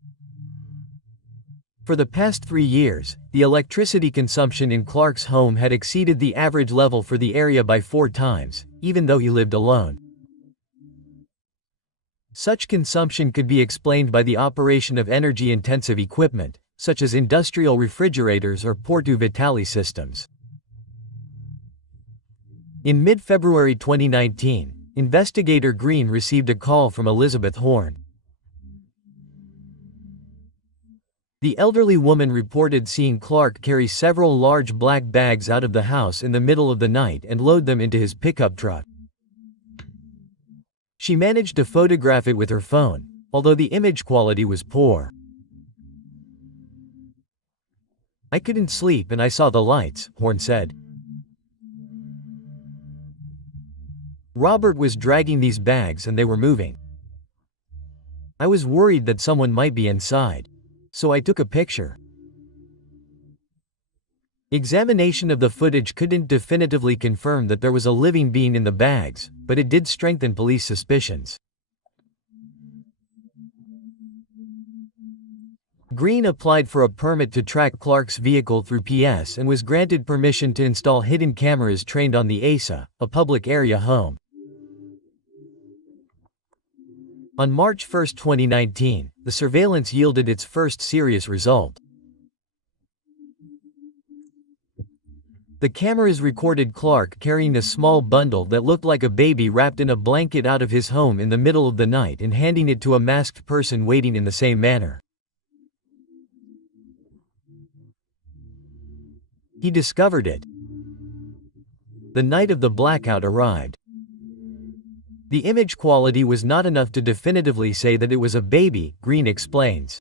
For the past 3 years, the electricity consumption in Clark's home had exceeded the average level for the area by 4 times, even though he lived alone. Such consumption could be explained by the operation of energy-intensive equipment, such as industrial refrigerators or portu vitali systems. In mid-February 2019, investigator Green received a call from Elizabeth Horn. The elderly woman reported seeing Clark carry several large black bags out of the house in the middle of the night and load them into his pickup truck. She managed to photograph it with her phone, although the image quality was poor. "I couldn't sleep and I saw the lights," Horn said. Robert was dragging these bags and they were moving. "I was worried that someone might be inside. So I took a picture." Examination of the footage couldn't definitively confirm that there was a living being in the bags, but it did strengthen police suspicions. Green applied for a permit to track Clark's vehicle through PS and was granted permission to install hidden cameras trained on the ASA, a public area home. On March 1, 2019, the surveillance yielded its first serious result. The cameras recorded Clark carrying a small bundle that looked like a baby wrapped in a blanket out of his home in the middle of the night and handing it to a masked person waiting in the same manner. He discovered it the night of the blackout arrived. The image quality was not enough to definitively say that it was a baby, Green explains.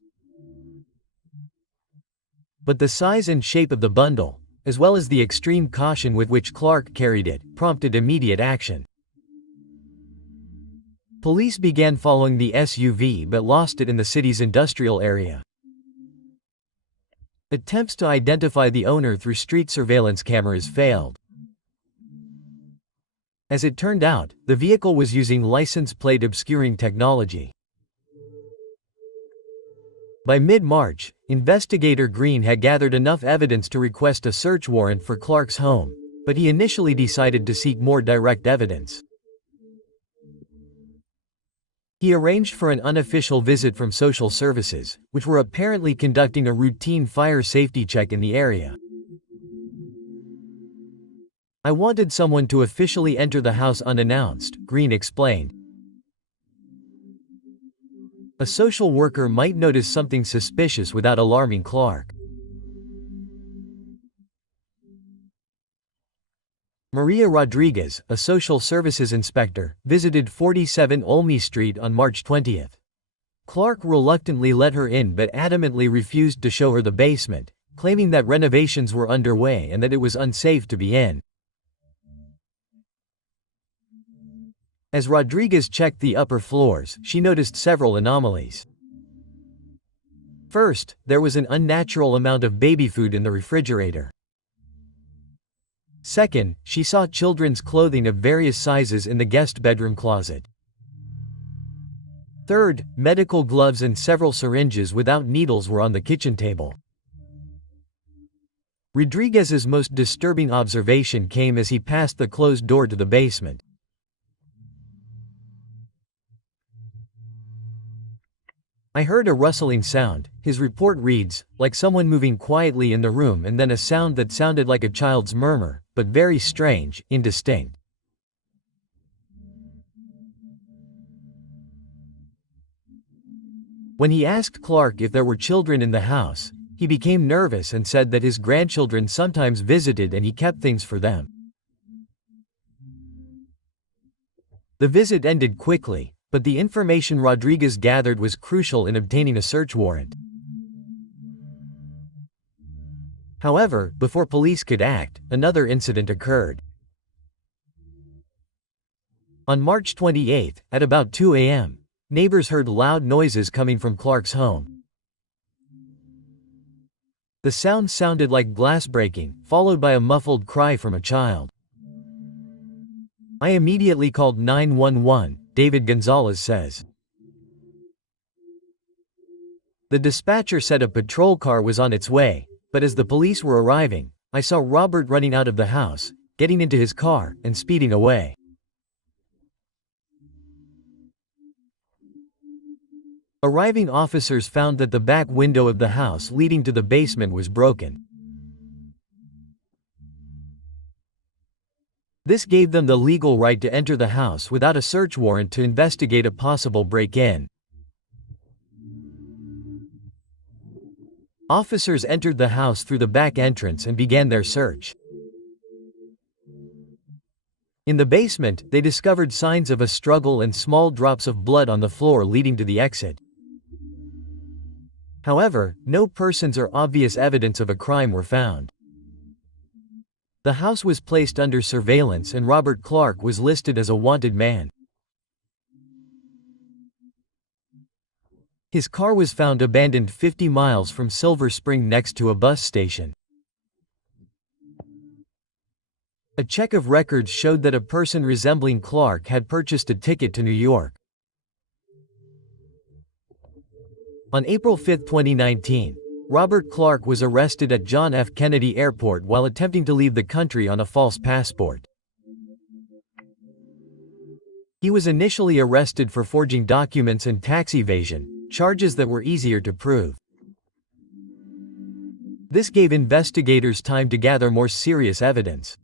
But the size and shape of the bundle, as well as the extreme caution with which Clark carried it, prompted immediate action. Police began following the SUV but lost it in the city's industrial area. Attempts to identify the owner through street surveillance cameras failed. As it turned out, the vehicle was using license plate obscuring technology. By mid-March, investigator Green had gathered enough evidence to request a search warrant for Clark's home, but he initially decided to seek more direct evidence. He arranged for an unofficial visit from social services, which were apparently conducting a routine fire safety check in the area. "I wanted someone to officially enter the house unannounced," Green explained. A social worker might notice something suspicious without alarming Clark. Maria Rodriguez, a social services inspector, visited 47 Olney Street on March 20. Clark reluctantly let her in but adamantly refused to show her the basement, claiming that renovations were underway and that it was unsafe to be in. As Rodriguez checked the upper floors, she noticed several anomalies. First, there was an unnatural amount of baby food in the refrigerator. Second, she saw children's clothing of various sizes in the guest bedroom closet. Third, medical gloves and several syringes without needles were on the kitchen table. Rodriguez's most disturbing observation came as he passed the closed door to the basement. "I heard a rustling sound," his report reads, "like someone moving quietly in the room and then a sound that sounded like a child's murmur, but very strange, indistinct." When he asked Clark if there were children in the house, he became nervous and said that his grandchildren sometimes visited and he kept things for them. The visit ended quickly, but the information Rodriguez gathered was crucial in obtaining a search warrant. However, before police could act, another incident occurred. On March 28, at about 2 a.m., neighbors heard loud noises coming from Clark's home. The sound sounded like glass breaking, followed by a muffled cry from a child. "I immediately called 911, David Gonzalez says. The dispatcher said a patrol car was on its way, but as the police were arriving, I saw Robert running out of the house, getting into his car, and speeding away. Arriving officers found that the back window of the house leading to the basement was broken. This gave them the legal right to enter the house without a search warrant to investigate a possible break-in. Officers entered the house through the back entrance and began their search. In the basement, they discovered signs of a struggle and small drops of blood on the floor leading to the exit. However, no persons or obvious evidence of a crime were found. The house was placed under surveillance and Robert Clark was listed as a wanted man. His car was found abandoned 50 miles from Silver Spring next to a bus station. A check of records showed that a person resembling Clark had purchased a ticket to New York. On April 5, 2019, Robert Clark was arrested at John F. Kennedy Airport while attempting to leave the country on a false passport. He was initially arrested for forging documents and tax evasion, charges that were easier to prove. This gave investigators time to gather more serious evidence.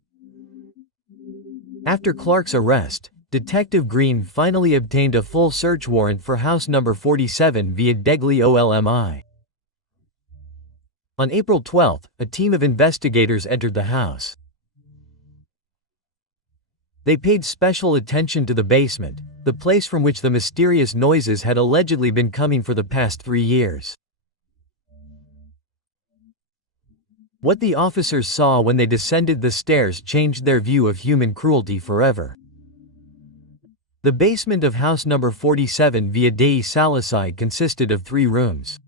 After Clark's arrest, Detective Green finally obtained a full search warrant for house number 47 via degli URLA. On April 12, a team of investigators entered the house. They paid special attention to the basement, the place from which the mysterious noises had allegedly been coming for the past 3 years. What the officers saw when they descended the stairs changed their view of human cruelty forever. The basement of house number 47 via dei Salazzi consisted of 3 rooms.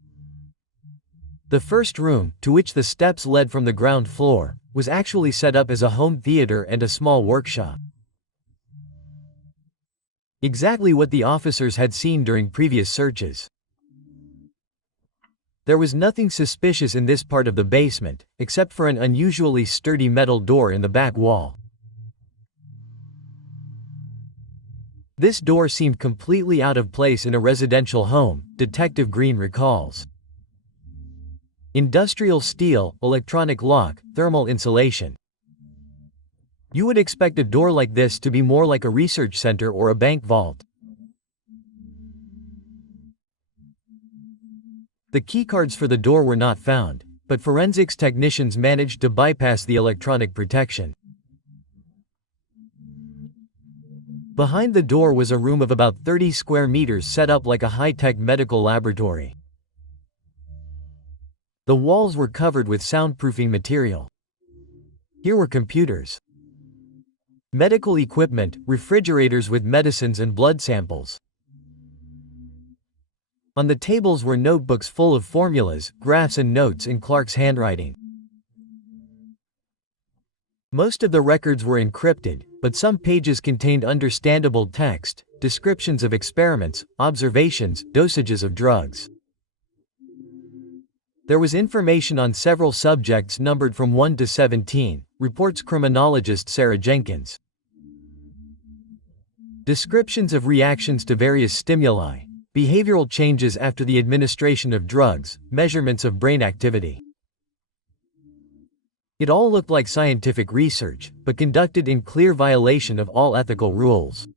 The first room, to which the steps led from the ground floor, was actually set up as a home theater and a small workshop. Exactly what the officers had seen during previous searches. There was nothing suspicious in this part of the basement, except for an unusually sturdy metal door in the back wall. This door seemed completely out of place in a residential home, Detective Green recalls. Industrial steel, electronic lock, thermal insulation. You would expect a door like this to be more like a research center or a bank vault. The keycards for the door were not found, but forensics technicians managed to bypass the electronic protection. Behind the door was a room of about 30 square meters set up like a high-tech medical laboratory. The walls were covered with soundproofing material. Here were computers, medical equipment, refrigerators with medicines and blood samples. On the tables were notebooks full of formulas, graphs and notes in Clark's handwriting. Most of the records were encrypted, but some pages contained understandable text, descriptions of experiments, observations, dosages of drugs. There was information on several subjects numbered from 1 to 17, reports criminologist Sarah Jenkins. Descriptions of reactions to various stimuli, behavioral changes after the administration of drugs, measurements of brain activity. It all looked like scientific research, but conducted in clear violation of all ethical rules.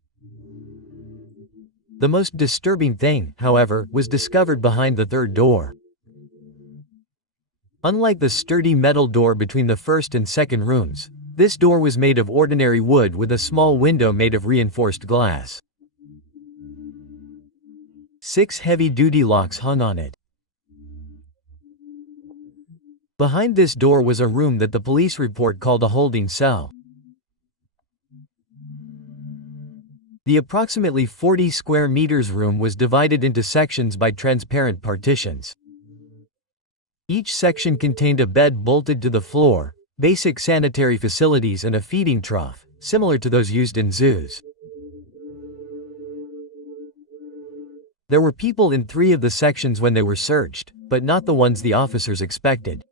The most disturbing thing, however, was discovered behind the third door. Unlike the sturdy metal door between the first and second rooms, this door was made of ordinary wood with a small window made of reinforced glass. 6 heavy-duty locks hung on it. Behind this door was a room that the police report called a holding cell. The approximately 40 square meters room was divided into sections by transparent partitions. Each section contained a bed bolted to the floor, basic sanitary facilities and a feeding trough, similar to those used in zoos. There were people in 3 of the sections when they were searched, but not the ones the officers expected.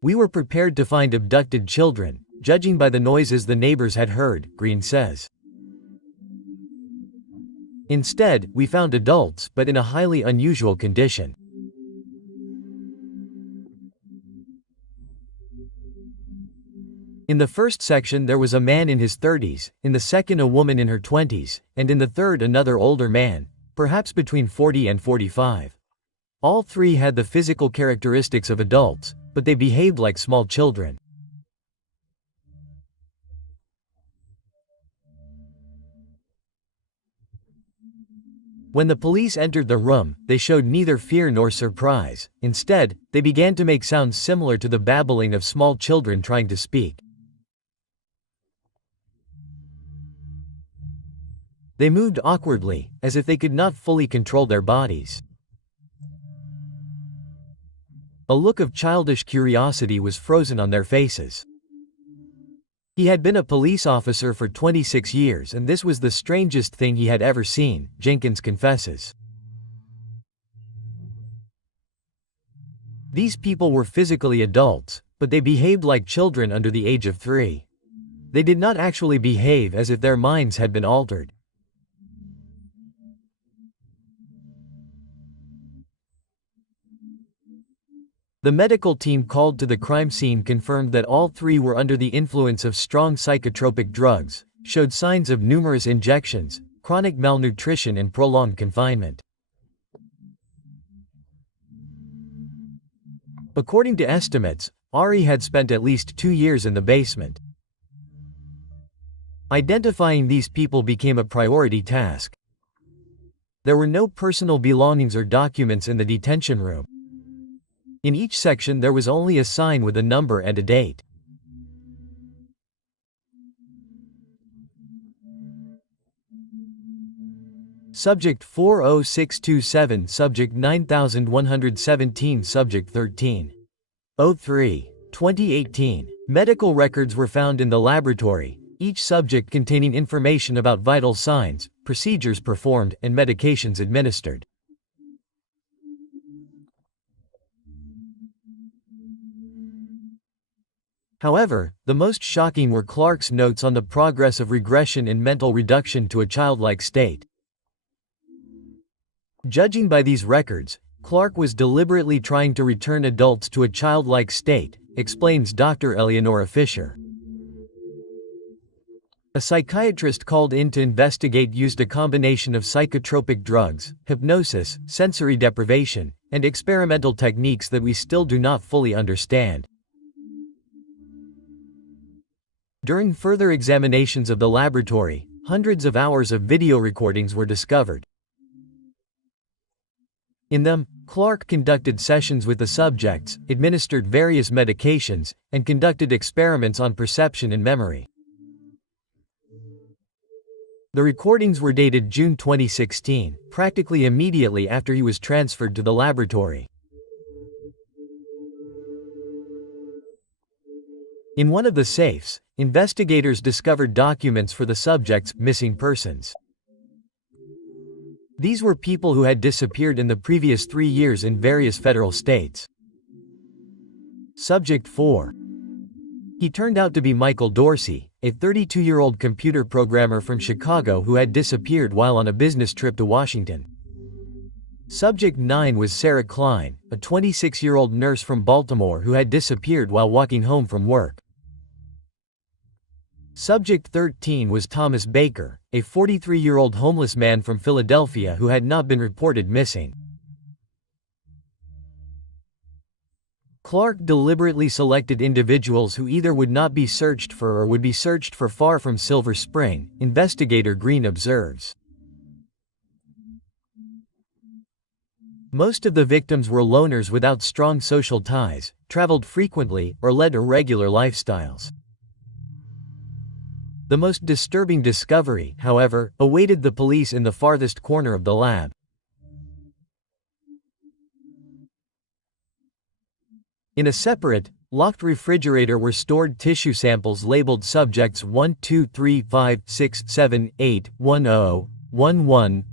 We were prepared to find abducted children, judging by the noises the neighbors had heard, Green says. Instead, we found adults, but in a highly unusual condition. In the first section there was a man in his 30s, in the second a woman in her 20s, and in the third another older man, perhaps between 40 and 45. All 3 had the physical characteristics of adults, but they behaved like small children. When the police entered the room, they showed neither fear nor surprise. Instead, they began to make sounds similar to the babbling of small children trying to speak. They moved awkwardly, as if they could not fully control their bodies. A look of childish curiosity was frozen on their faces. He had been a police officer for 26 years and this was the strangest thing he had ever seen, Jenkins confesses. These people were physically adults, but they behaved like children under the age of 3. They did not actually behave as if their minds had been altered. The medical team called to the crime scene confirmed that all three were under the influence of strong psychotropic drugs, showed signs of numerous injections, chronic malnutrition and prolonged confinement. According to estimates, Ari had spent at least 2 years in the basement. Identifying these people became a priority task. There were no personal belongings or documents in the detention room. In each section there was only a sign with a number and a date. Subject 40627, Subject 9117, Subject 1303. 2018. Medical records were found in the laboratory, each subject containing information about vital signs, procedures performed, and medications administered. However, the most shocking were Clark's notes on the progress of regression in mental reduction to a childlike state. Judging by these records, Clark was deliberately trying to return adults to a childlike state, explains Dr. Eleonora Fisher. A psychiatrist called in to investigate used a combination of psychotropic drugs, hypnosis, sensory deprivation, and experimental techniques that we still do not fully understand. During further examinations of the laboratory, hundreds of hours of video recordings were discovered. In them, Clark conducted sessions with the subjects, administered various medications, and conducted experiments on perception and memory. The recordings were dated June 2016, practically immediately after he was transferred to the laboratory. In one of the safes, investigators discovered documents for the subjects' missing persons. These were people who had disappeared in the previous 3 years in various federal states. Subject 4. He turned out to be Michael Dorsey, a 32-year-old computer programmer from Chicago who had disappeared while on a business trip to Washington. Subject 9 was Sarah Klein, a 26-year-old nurse from Baltimore who had disappeared while walking home from work. Subject 13 was Thomas Baker, a 43-year-old homeless man from Philadelphia who had not been reported missing. Clark deliberately selected individuals who either would not be searched for or would be searched for far from Silver Spring, investigator Green observes. Most of the victims were loners without strong social ties, traveled frequently, or led irregular lifestyles. The most disturbing discovery, however, awaited the police in the farthest corner of the lab. In a separate, locked refrigerator were stored tissue samples labeled subjects 1, 2, 3, 5, 6, 7, 8, 10, 11, 12, 14,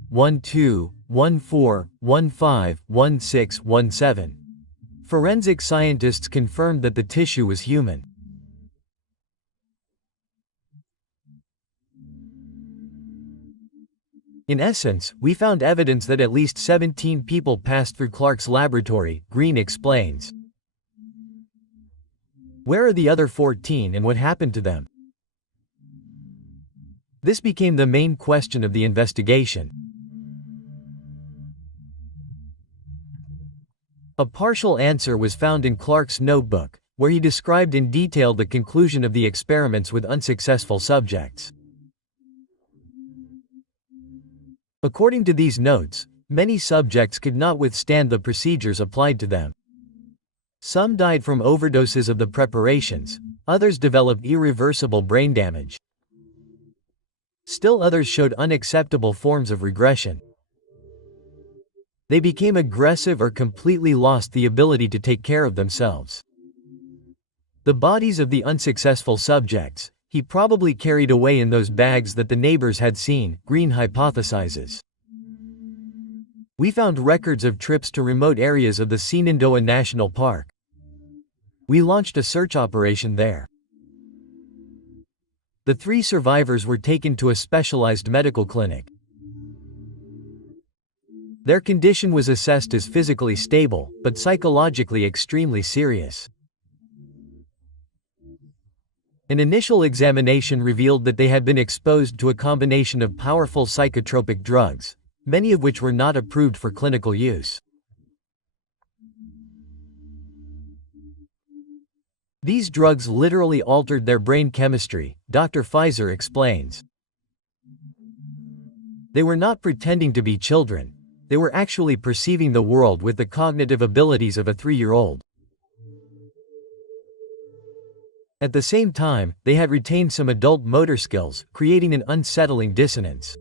15, 16, 17. Forensic scientists confirmed that the tissue was human. In essence, we found evidence that at least 17 people passed through Clark's laboratory, Green explains. Where are the other 14 and what happened to them? This became the main question of the investigation. A partial answer was found in Clark's notebook, where he described in detail the conclusion of the experiments with unsuccessful subjects. According to these notes, many subjects could not withstand the procedures applied to them. Some died from overdoses of the preparations, others developed irreversible brain damage. Still others showed unacceptable forms of regression. They became aggressive or completely lost the ability to take care of themselves. The bodies of the unsuccessful subjects, he probably carried away in those bags that the neighbors had seen, Green hypothesizes. We found records of trips to remote areas of the Shenandoah National Park. We launched a search operation there. The 3 survivors were taken to a specialized medical clinic. Their condition was assessed as physically stable, but psychologically extremely serious. An initial examination revealed that they had been exposed to a combination of powerful psychotropic drugs, many of which were not approved for clinical use. These drugs literally altered their brain chemistry, Dr. Pfizer explains. They were not pretending to be children. They were actually perceiving the world with the cognitive abilities of a 3-year-old. At the same time, they had retained some adult motor skills, creating an unsettling dissonance.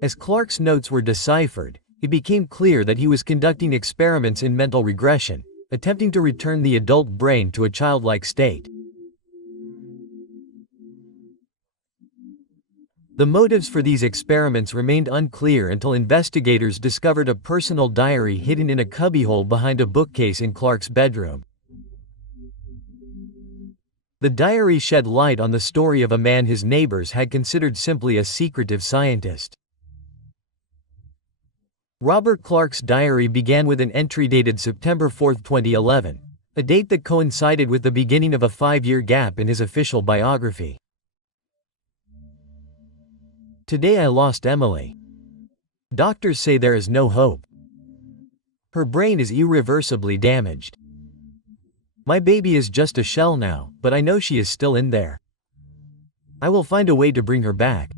As Clark's notes were deciphered, it became clear that he was conducting experiments in mental regression, attempting to return the adult brain to a childlike state. The motives for these experiments remained unclear until investigators discovered a personal diary hidden in a cubbyhole behind a bookcase in Clark's bedroom. The diary shed light on the story of a man his neighbors had considered simply a secretive scientist. Robert Clark's diary began with an entry dated September 4, 2011, a date that coincided with the beginning of a 5-year gap in his official biography. Today I lost Emily. Doctors say there is no hope. Her brain is irreversibly damaged. My baby is just a shell now, but I know she is still in there. I will find a way to bring her back.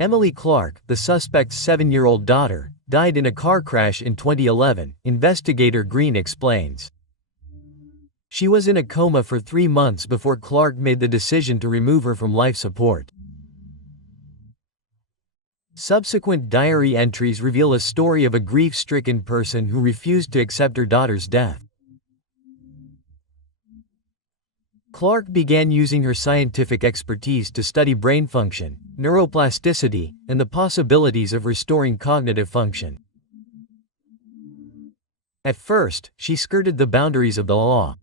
Emily Clark, the suspect's 7-year-old daughter, died in a car crash in 2011, investigator Green explains. She was in a coma for 3 months before Clark made the decision to remove her from life support. Subsequent diary entries reveal a story of a grief-stricken person who refused to accept her daughter's death. Clark began using her scientific expertise to study brain function, neuroplasticity, and the possibilities of restoring cognitive function. At first, she skirted the boundaries of the law.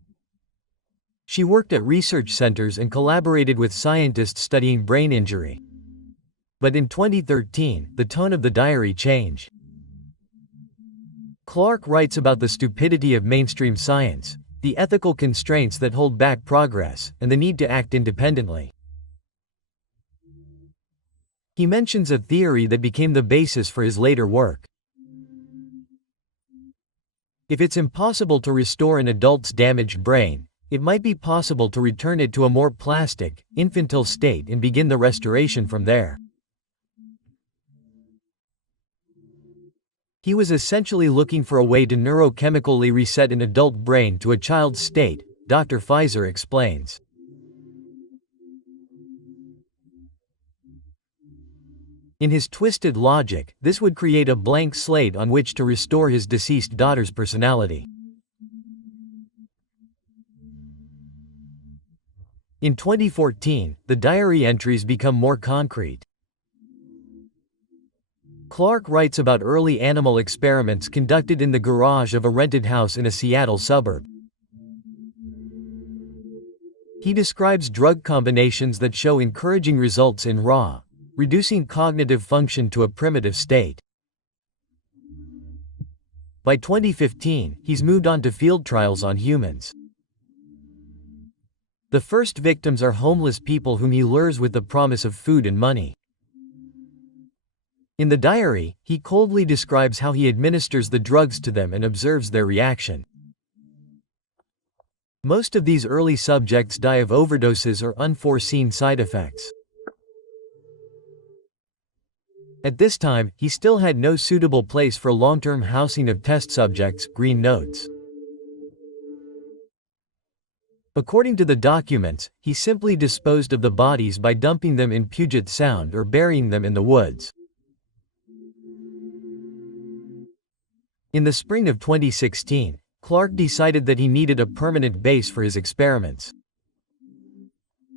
She worked at research centers and collaborated with scientists studying brain injury. But in 2013, the tone of the diary changed. Clark writes about the stupidity of mainstream science, the ethical constraints that hold back progress, and the need to act independently. He mentions a theory that became the basis for his later work. If it's impossible to restore an adult's damaged brain, it might be possible to return it to a more plastic, infantile state and begin the restoration from there. He was essentially looking for a way to neurochemically reset an adult brain to a child's state, Dr. Pfizer explains. In his twisted logic, this would create a blank slate on which to restore his deceased daughter's personality. In 2014, the diary entries become more concrete. Clark writes about early animal experiments conducted in the garage of a rented house in a Seattle suburb. He describes drug combinations that show encouraging results in raw, reducing cognitive function to a primitive state. By 2015, he's moved on to field trials on humans. The first victims are homeless people whom he lures with the promise of food and money. In the diary, he coldly describes how he administers the drugs to them and observes their reaction. Most of these early subjects die of overdoses or unforeseen side effects. At this time, he still had no suitable place for long-term housing of test subjects, Green notes. According to the documents, he simply disposed of the bodies by dumping them in Puget Sound or burying them in the woods. In the spring of 2016, Clark decided that he needed a permanent base for his experiments.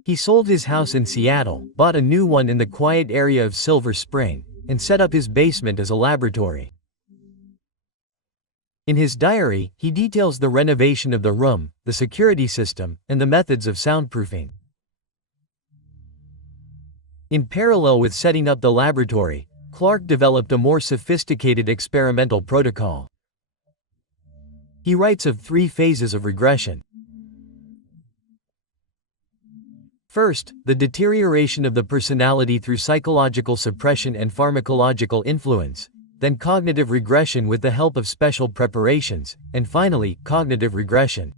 He sold his house in Seattle, bought a new one in the quiet area of Silver Spring, and set up his basement as a laboratory. In his diary, he details the renovation of the room, the security system, and the methods of soundproofing. In parallel with setting up the laboratory, Clark developed a more sophisticated experimental protocol. He writes of 3 phases of regression. First, the deterioration of the personality through psychological suppression and pharmacological influence, then cognitive regression with the help of special preparations, and finally, cognitive regression.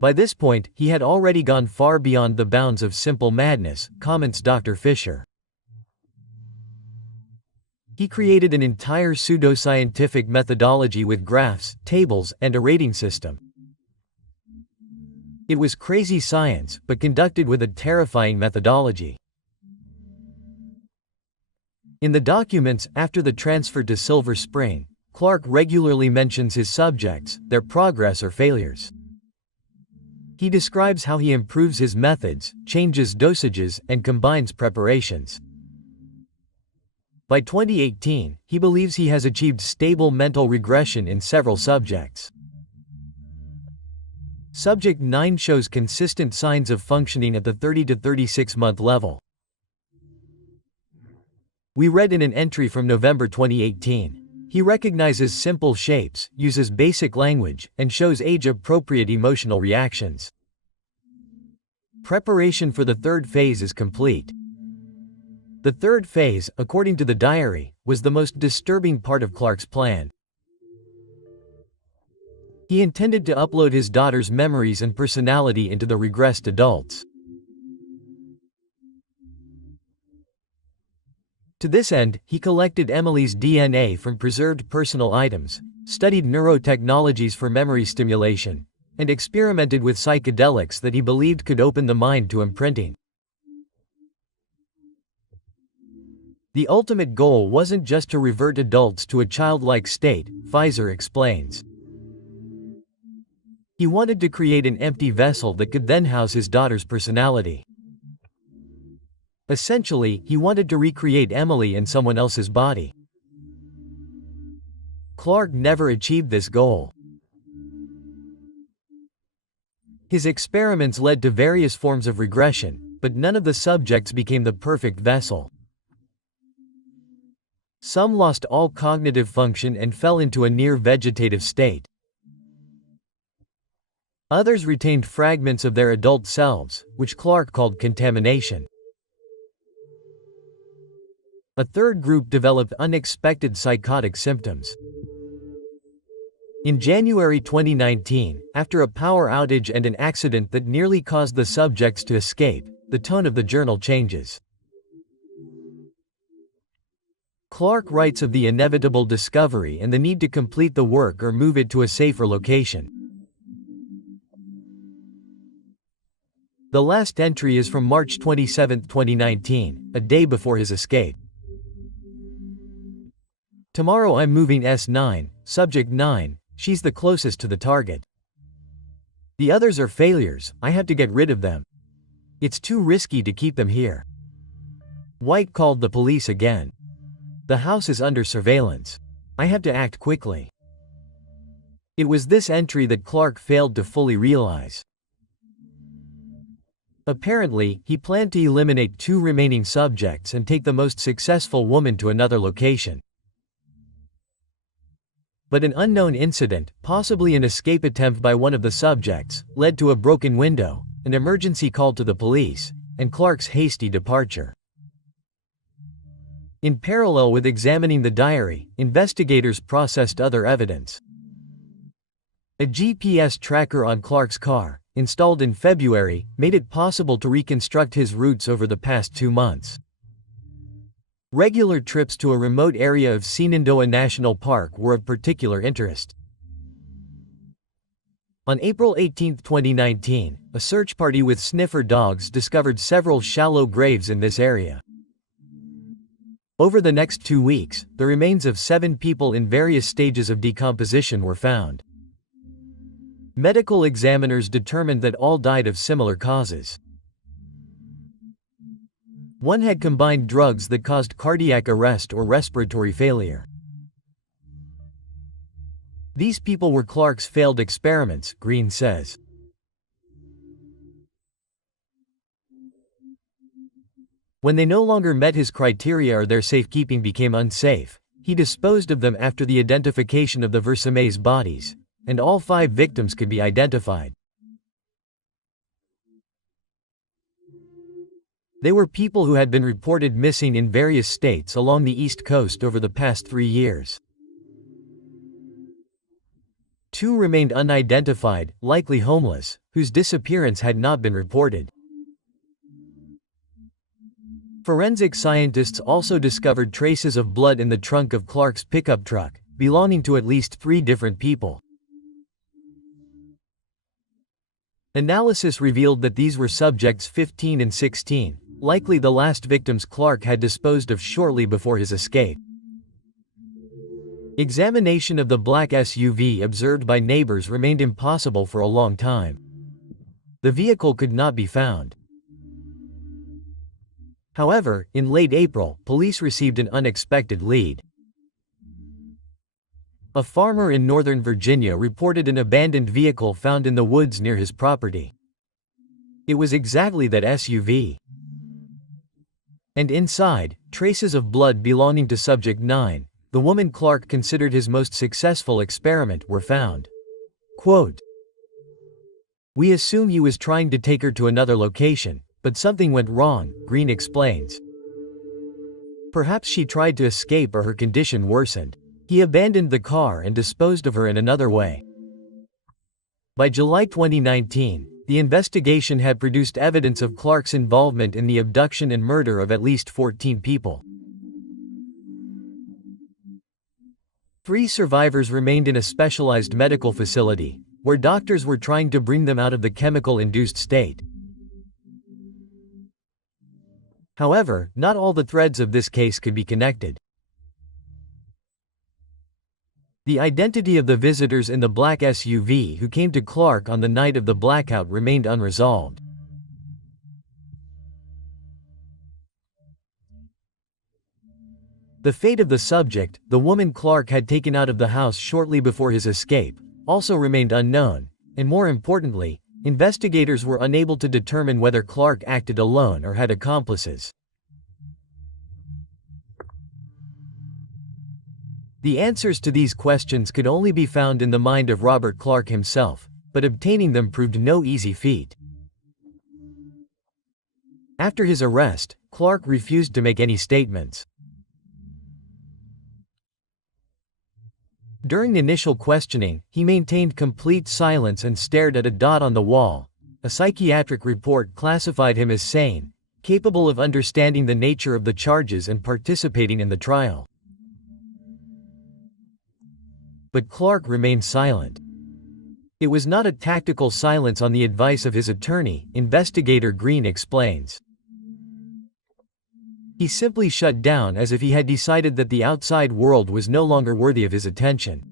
By this point, he had already gone far beyond the bounds of simple madness, comments Dr. Fisher. He created an entire pseudoscientific methodology with graphs, tables, and a rating system. It was crazy science, but conducted with a terrifying methodology. In the documents after the transfer to Silver Spring, Clark regularly mentions his subjects, their progress or failures. He describes how he improves his methods, changes dosages, and combines preparations. By 2018, he believes he has achieved stable mental regression in several subjects. Subject 9 shows consistent signs of functioning at the 30 to 36 month level. We read in an entry from November 2018. He recognizes simple shapes, uses basic language, and shows age-appropriate emotional reactions. Preparation for the 3rd phase is complete. The 3rd phase, according to the diary, was the most disturbing part of Clark's plan. He intended to upload his daughter's memories and personality into the regressed adults. To this end, he collected Emily's DNA from preserved personal items, studied neurotechnologies for memory stimulation, and experimented with psychedelics that he believed could open the mind to imprinting. The ultimate goal wasn't just to revert adults to a childlike state, Pfizer explains. He wanted to create an empty vessel that could then house his daughter's personality. Essentially, he wanted to recreate Emily in someone else's body. Clark never achieved this goal. His experiments led to various forms of regression, but none of the subjects became the perfect vessel. Some lost all cognitive function and fell into a near-vegetative state. Others retained fragments of their adult selves, which Clark called contamination. A third group developed unexpected psychotic symptoms. In January 2019, after a power outage and an accident that nearly caused the subjects to escape, the tone of the journal changes. Clark writes of the inevitable discovery and the need to complete the work or move it to a safer location. The last entry is from March 27, 2019, a day before his escape. Tomorrow I'm moving S9, subject 9, she's the closest to the target. The others are failures, I have to get rid of them. It's too risky to keep them here. White called the police again. The house is under surveillance. I have to act quickly. It was this entry that Clark failed to fully realize. Apparently, he planned to eliminate 2 remaining subjects and take the most successful woman to another location. But an unknown incident, possibly an escape attempt by one of the subjects, led to a broken window, an emergency call to the police, and Clark's hasty departure. In parallel with examining the diary, investigators processed other evidence. A GPS tracker on Clark's car, installed in February, made it possible to reconstruct his routes over the past 2 months. Regular trips to a remote area of Shenandoah National Park were of particular interest. On April 18, 2019, a search party with sniffer dogs discovered several shallow graves in this area. Over the next 2 weeks, the remains of 7 people in various stages of decomposition were found. Medical examiners determined that all died of similar causes. One had combined drugs that caused cardiac arrest or respiratory failure. These people were Clark's failed experiments, Green says. When they no longer met his criteria or their safekeeping became unsafe, he disposed of them after the identification of the Versailles bodies, and all 5 victims could be identified. They were people who had been reported missing in various states along the East Coast over the past 3 years. 2 remained unidentified, likely homeless, whose disappearance had not been reported. Forensic scientists also discovered traces of blood in the trunk of Clark's pickup truck, belonging to at least 3 different people. Analysis revealed that these were subjects 15 and 16, likely the last victims Clark had disposed of shortly before his escape. Examination of the black SUV observed by neighbors remained impossible for a long time. The vehicle could not be found. However, in late April, police received an unexpected lead. A farmer in Northern Virginia reported an abandoned vehicle found in the woods near his property. It was exactly that SUV. And inside, traces of blood belonging to subject 9, the woman Clark considered his most successful experiment, were found. Quote, "We assume he was trying to take her to another location, but something went wrong," Green explains. Perhaps she tried to escape or her condition worsened. He abandoned the car and disposed of her in another way. By July 2019, the investigation had produced evidence of Clark's involvement in the abduction and murder of at least 14 people. 3 survivors remained in a specialized medical facility, where doctors were trying to bring them out of the chemical-induced state. However, not all the threads of this case could be connected. The identity of the visitors in the black SUV who came to Clark on the night of the blackout remained unresolved. The fate of the subject, the woman Clark had taken out of the house shortly before his escape, also remained unknown, and more importantly, investigators were unable to determine whether Clark acted alone or had accomplices. The answers to these questions could only be found in the mind of Robert Clark himself, but obtaining them proved no easy feat. After his arrest, Clark refused to make any statements. During initial questioning, he maintained complete silence and stared at a dot on the wall. A psychiatric report classified him as sane, capable of understanding the nature of the charges and participating in the trial. But Clark remained silent. It was not a tactical silence on the advice of his attorney, investigator Green explains. He simply shut down as if he had decided that the outside world was no longer worthy of his attention.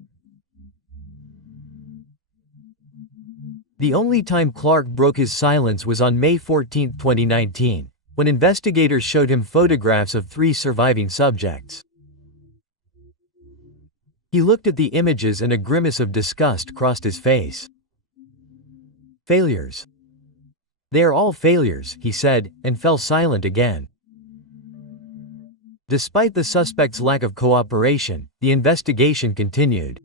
The only time Clark broke his silence was on May 14, 2019, when investigators showed him photographs of 3 surviving subjects. He looked at the images and a grimace of disgust crossed his face. "Failures. They are all failures," he said, and fell silent again. Despite the suspect's lack of cooperation, the investigation continued.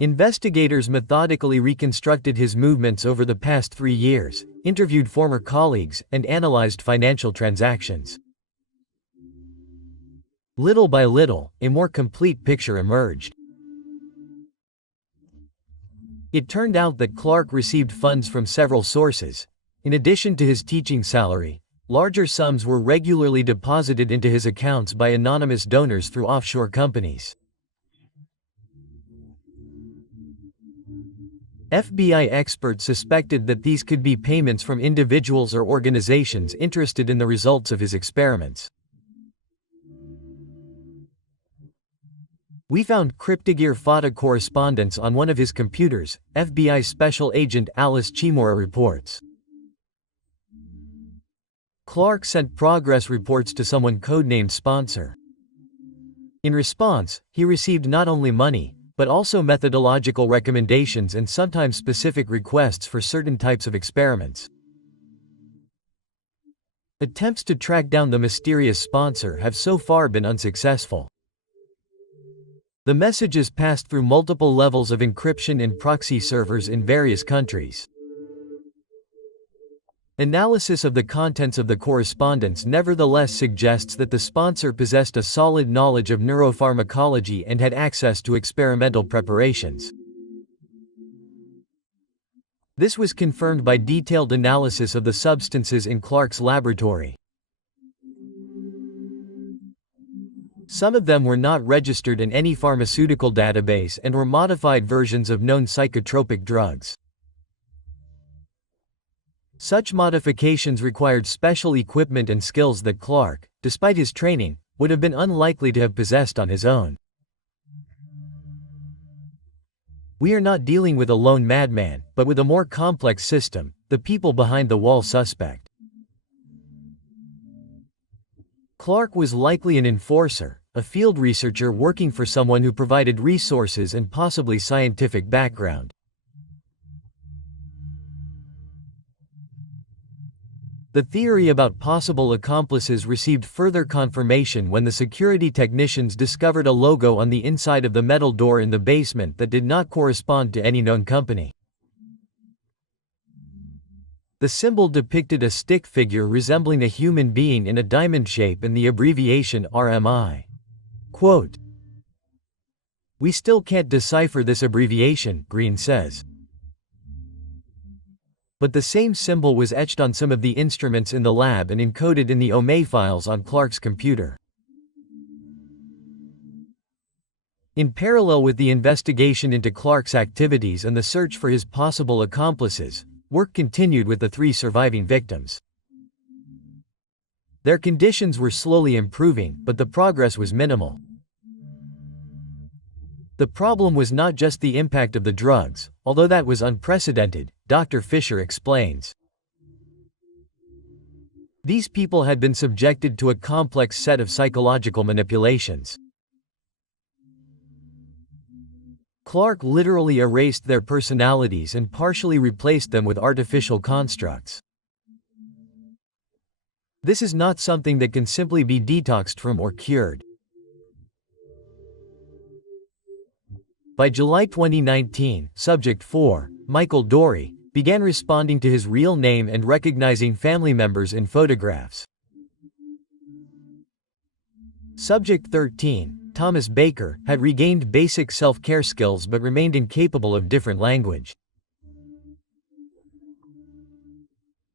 Investigators methodically reconstructed his movements over the past 3 years, interviewed former colleagues, and analyzed financial transactions. Little by little, a more complete picture emerged. It turned out that Clark received funds from several sources. In addition to his teaching salary, larger sums were regularly deposited into his accounts by anonymous donors through offshore companies. FBI experts suspected that these could be payments from individuals or organizations interested in the results of his experiments. "We found Cryptogear photo correspondence on one of his computers," FBI Special Agent Alice Chimora reports. Clark sent progress reports to someone codenamed Sponsor. In response, he received not only money, but also methodological recommendations and sometimes specific requests for certain types of experiments. Attempts to track down the mysterious sponsor have so far been unsuccessful. The messages passed through multiple levels of encryption and proxy servers in various countries. Analysis of the contents of the correspondence nevertheless suggests that the sponsor possessed a solid knowledge of neuropharmacology and had access to experimental preparations. This was confirmed by detailed analysis of the substances in Clark's laboratory. Some of them were not registered in any pharmaceutical database and were modified versions of known psychotropic drugs. Such modifications required special equipment and skills that Clark, despite his training, would have been unlikely to have possessed on his own. We are not dealing with a lone madman, but with a more complex system, the people behind the wall suspect. Clark was likely an enforcer, a field researcher working for someone who provided resources and possibly scientific background. The theory about possible accomplices received further confirmation when the security technicians discovered a logo on the inside of the metal door in the basement that did not correspond to any known company. The symbol depicted a stick figure resembling a human being in a diamond shape and the abbreviation RMI. Quote, "We still can't decipher this abbreviation," Green says. But the same symbol was etched on some of the instruments in the lab and encoded in the OME files on Clark's computer. In parallel with the investigation into Clark's activities and the search for his possible accomplices, work continued with the 3 surviving victims. Their conditions were slowly improving, but the progress was minimal. The problem was not just the impact of the drugs, although that was unprecedented, Dr. Fisher explains. These people had been subjected to a complex set of psychological manipulations. Clark literally erased their personalities and partially replaced them with artificial constructs. This is not something that can simply be detoxed from or cured. By July 2019, Subject 4, Michael Dory, began responding to his real name and recognizing family members in photographs. Subject 13, Thomas Baker, had regained basic self-care skills but remained incapable of different language.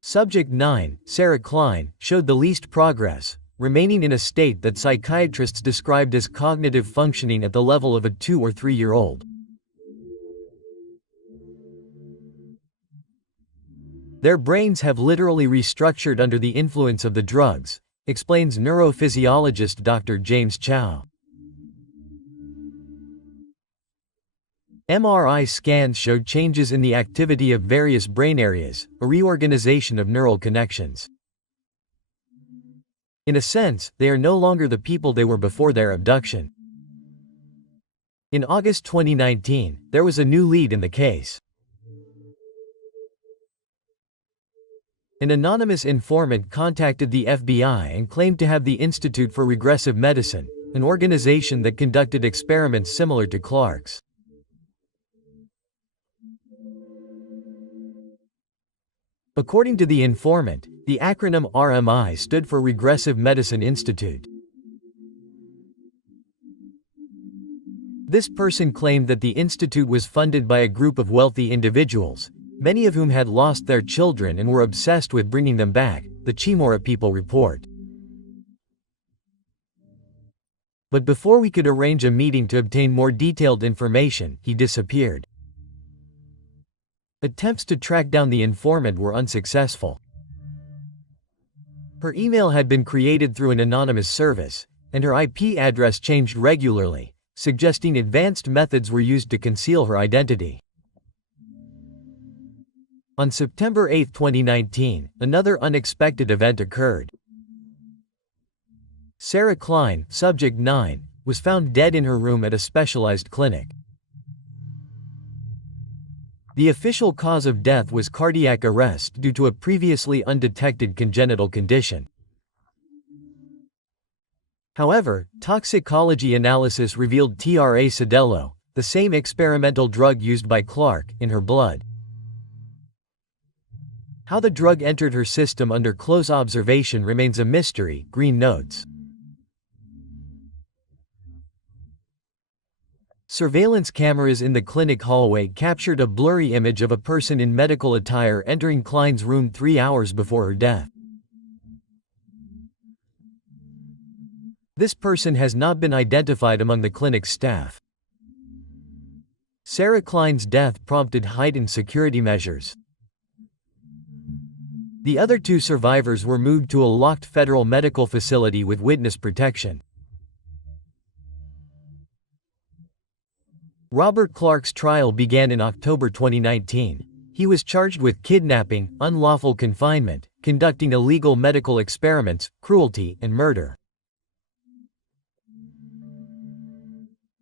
Subject 9, Sarah Klein, showed the least progress, remaining in a state that psychiatrists described as cognitive functioning at the level of a 2- or 3-year-old. Their brains have literally restructured under the influence of the drugs, explains neurophysiologist Dr. James Chow. MRI scans showed changes in the activity of various brain areas, a reorganization of neural connections. In a sense, they are no longer the people they were before their abduction. In August 2019, there was a new lead in the case. An anonymous informant contacted the FBI and claimed to have the Institute for Regressive Medicine, an organization that conducted experiments similar to Clark's. According to the informant, the acronym RMI stood for Regressive Medicine Institute. This person claimed that the institute was funded by a group of wealthy individuals, many of whom had lost their children and were obsessed with bringing them back, the Chimora people report. But before we could arrange a meeting to obtain more detailed information, he disappeared. Attempts to track down the informant were unsuccessful. Her email had been created through an anonymous service, and her IP address changed regularly, suggesting advanced methods were used to conceal her identity. On September 8, 2019, another unexpected event occurred. Sarah Klein, subject 9, was found dead in her room at a specialized clinic. The official cause of death was cardiac arrest due to a previously undetected congenital condition. However, toxicology analysis revealed tramadol, the same experimental drug used by Clark, in her blood. How the drug entered her system under close observation remains a mystery, Green notes. Surveillance cameras in the clinic hallway captured a blurry image of a person in medical attire entering Klein's room 3 hours before her death. This person has not been identified among the clinic's staff. Sarah Klein's death prompted heightened security measures. The other 2 survivors were moved to a locked federal medical facility with witness protection. Robert Clark's trial began in October 2019. He was charged with kidnapping, unlawful confinement, conducting illegal medical experiments, cruelty, and murder.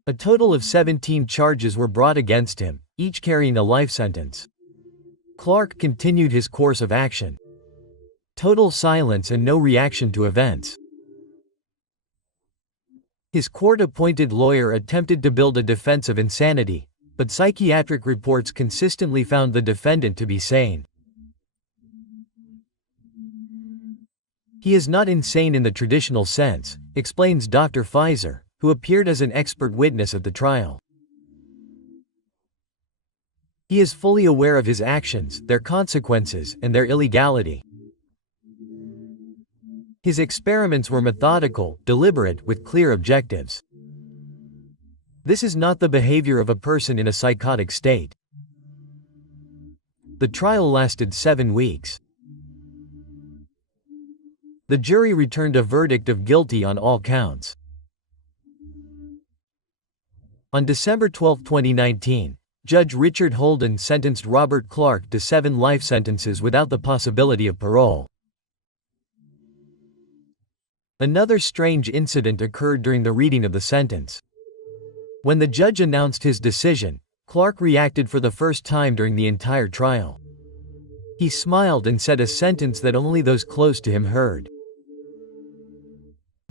A total of 17 charges were brought against him, each carrying a life sentence. Clark continued his course of action. Total silence and no reaction to events. His court-appointed lawyer attempted to build a defense of insanity, but psychiatric reports consistently found the defendant to be sane. He is not insane in the traditional sense, explains Dr. Pfizer, who appeared as an expert witness at the trial. He is fully aware of his actions, their consequences, and their illegality. His experiments were methodical, deliberate, with clear objectives. This is not the behavior of a person in a psychotic state. The trial lasted 7 weeks. The jury returned a verdict of guilty on all counts. On December 12, 2019, Judge Richard Holden sentenced Robert Clark to 7 life sentences without the possibility of parole. Another strange incident occurred during the reading of the sentence. When the judge announced his decision, Clark reacted for the first time during the entire trial. He smiled and said a sentence that only those close to him heard.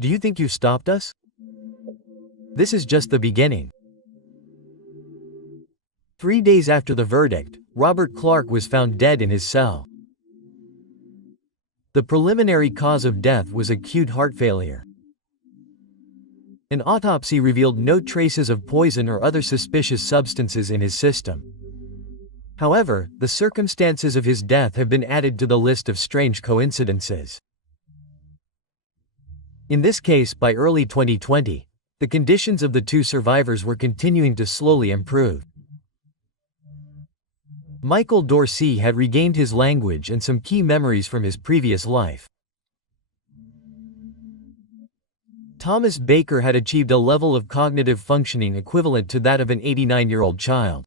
"Do you think you stopped us? This is just the beginning." 3 days after the verdict, Robert Clark was found dead in his cell. The preliminary cause of death was acute heart failure. An autopsy revealed no traces of poison or other suspicious substances in his system. However, the circumstances of his death have been added to the list of strange coincidences. In this case, by early 2020, the conditions of the 2 survivors were continuing to slowly improve. Michael Dorsey had regained his language and some key memories from his previous life. Thomas Baker had achieved a level of cognitive functioning equivalent to that of an 89-year-old child.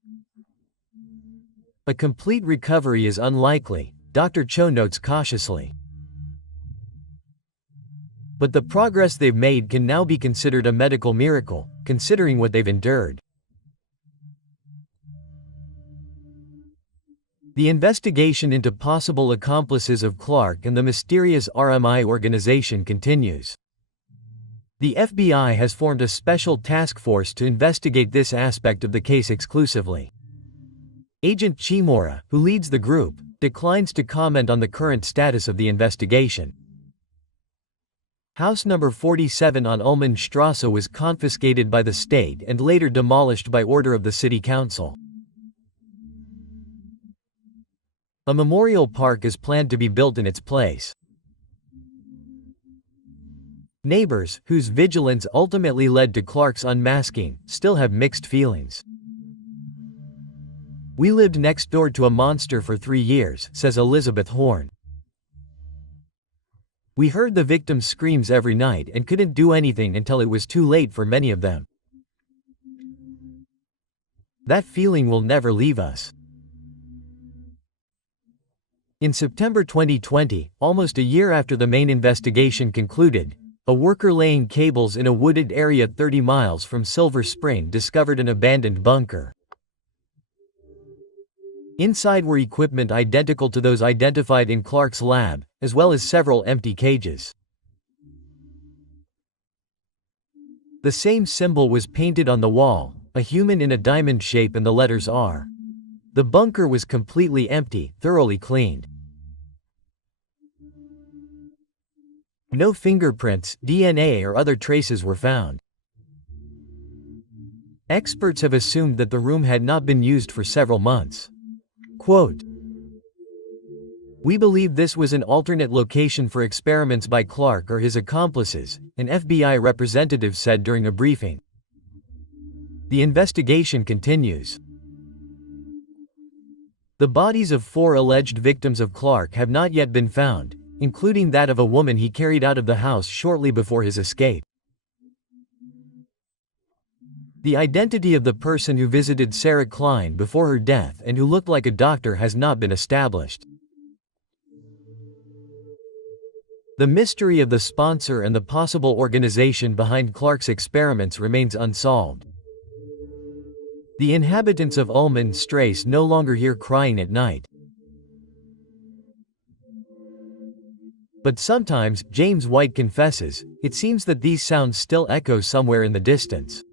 A complete recovery is unlikely, Dr. Cho notes cautiously. But the progress they've made can now be considered a medical miracle, considering what they've endured. The investigation into possible accomplices of Clark and the mysterious RMI organization continues. The FBI has formed a special task force to investigate this aspect of the case exclusively. Agent Chimura, who leads the group, declines to comment on the current status of the investigation. House number 47 on Ullmannstrasse was confiscated by the state and later demolished by order of the city council. A memorial park is planned to be built in its place. Neighbors, whose vigilance ultimately led to Clark's unmasking, still have mixed feelings. "We lived next door to a monster for 3 years," says Elizabeth Horn. "We heard the victims' screams every night and couldn't do anything until it was too late for many of them. That feeling will never leave us." In September 2020, almost a year after the main investigation concluded, a worker laying cables in a wooded area 30 miles from Silver Spring discovered an abandoned bunker. Inside were equipment identical to those identified in Clark's lab, as well as several empty cages. The same symbol was painted on the wall, a human in a diamond shape and the letters R. The bunker was completely empty, thoroughly cleaned. No fingerprints, DNA or other traces were found. Experts have assumed that the room had not been used for several months. Quote, "We believe this was an alternate location for experiments by Clark or his accomplices," an FBI representative said during a briefing. The investigation continues. The bodies of 4 alleged victims of Clark have not yet been found, including that of a woman he carried out of the house shortly before his escape. The identity of the person who visited Sarah Klein before her death and who looked like a doctor has not been established. The mystery of the sponsor and the possible organization behind Clark's experiments remains unsolved. The inhabitants of Ullman Strasse no longer hear crying at night. But sometimes, James White confesses, it seems that these sounds still echo somewhere in the distance.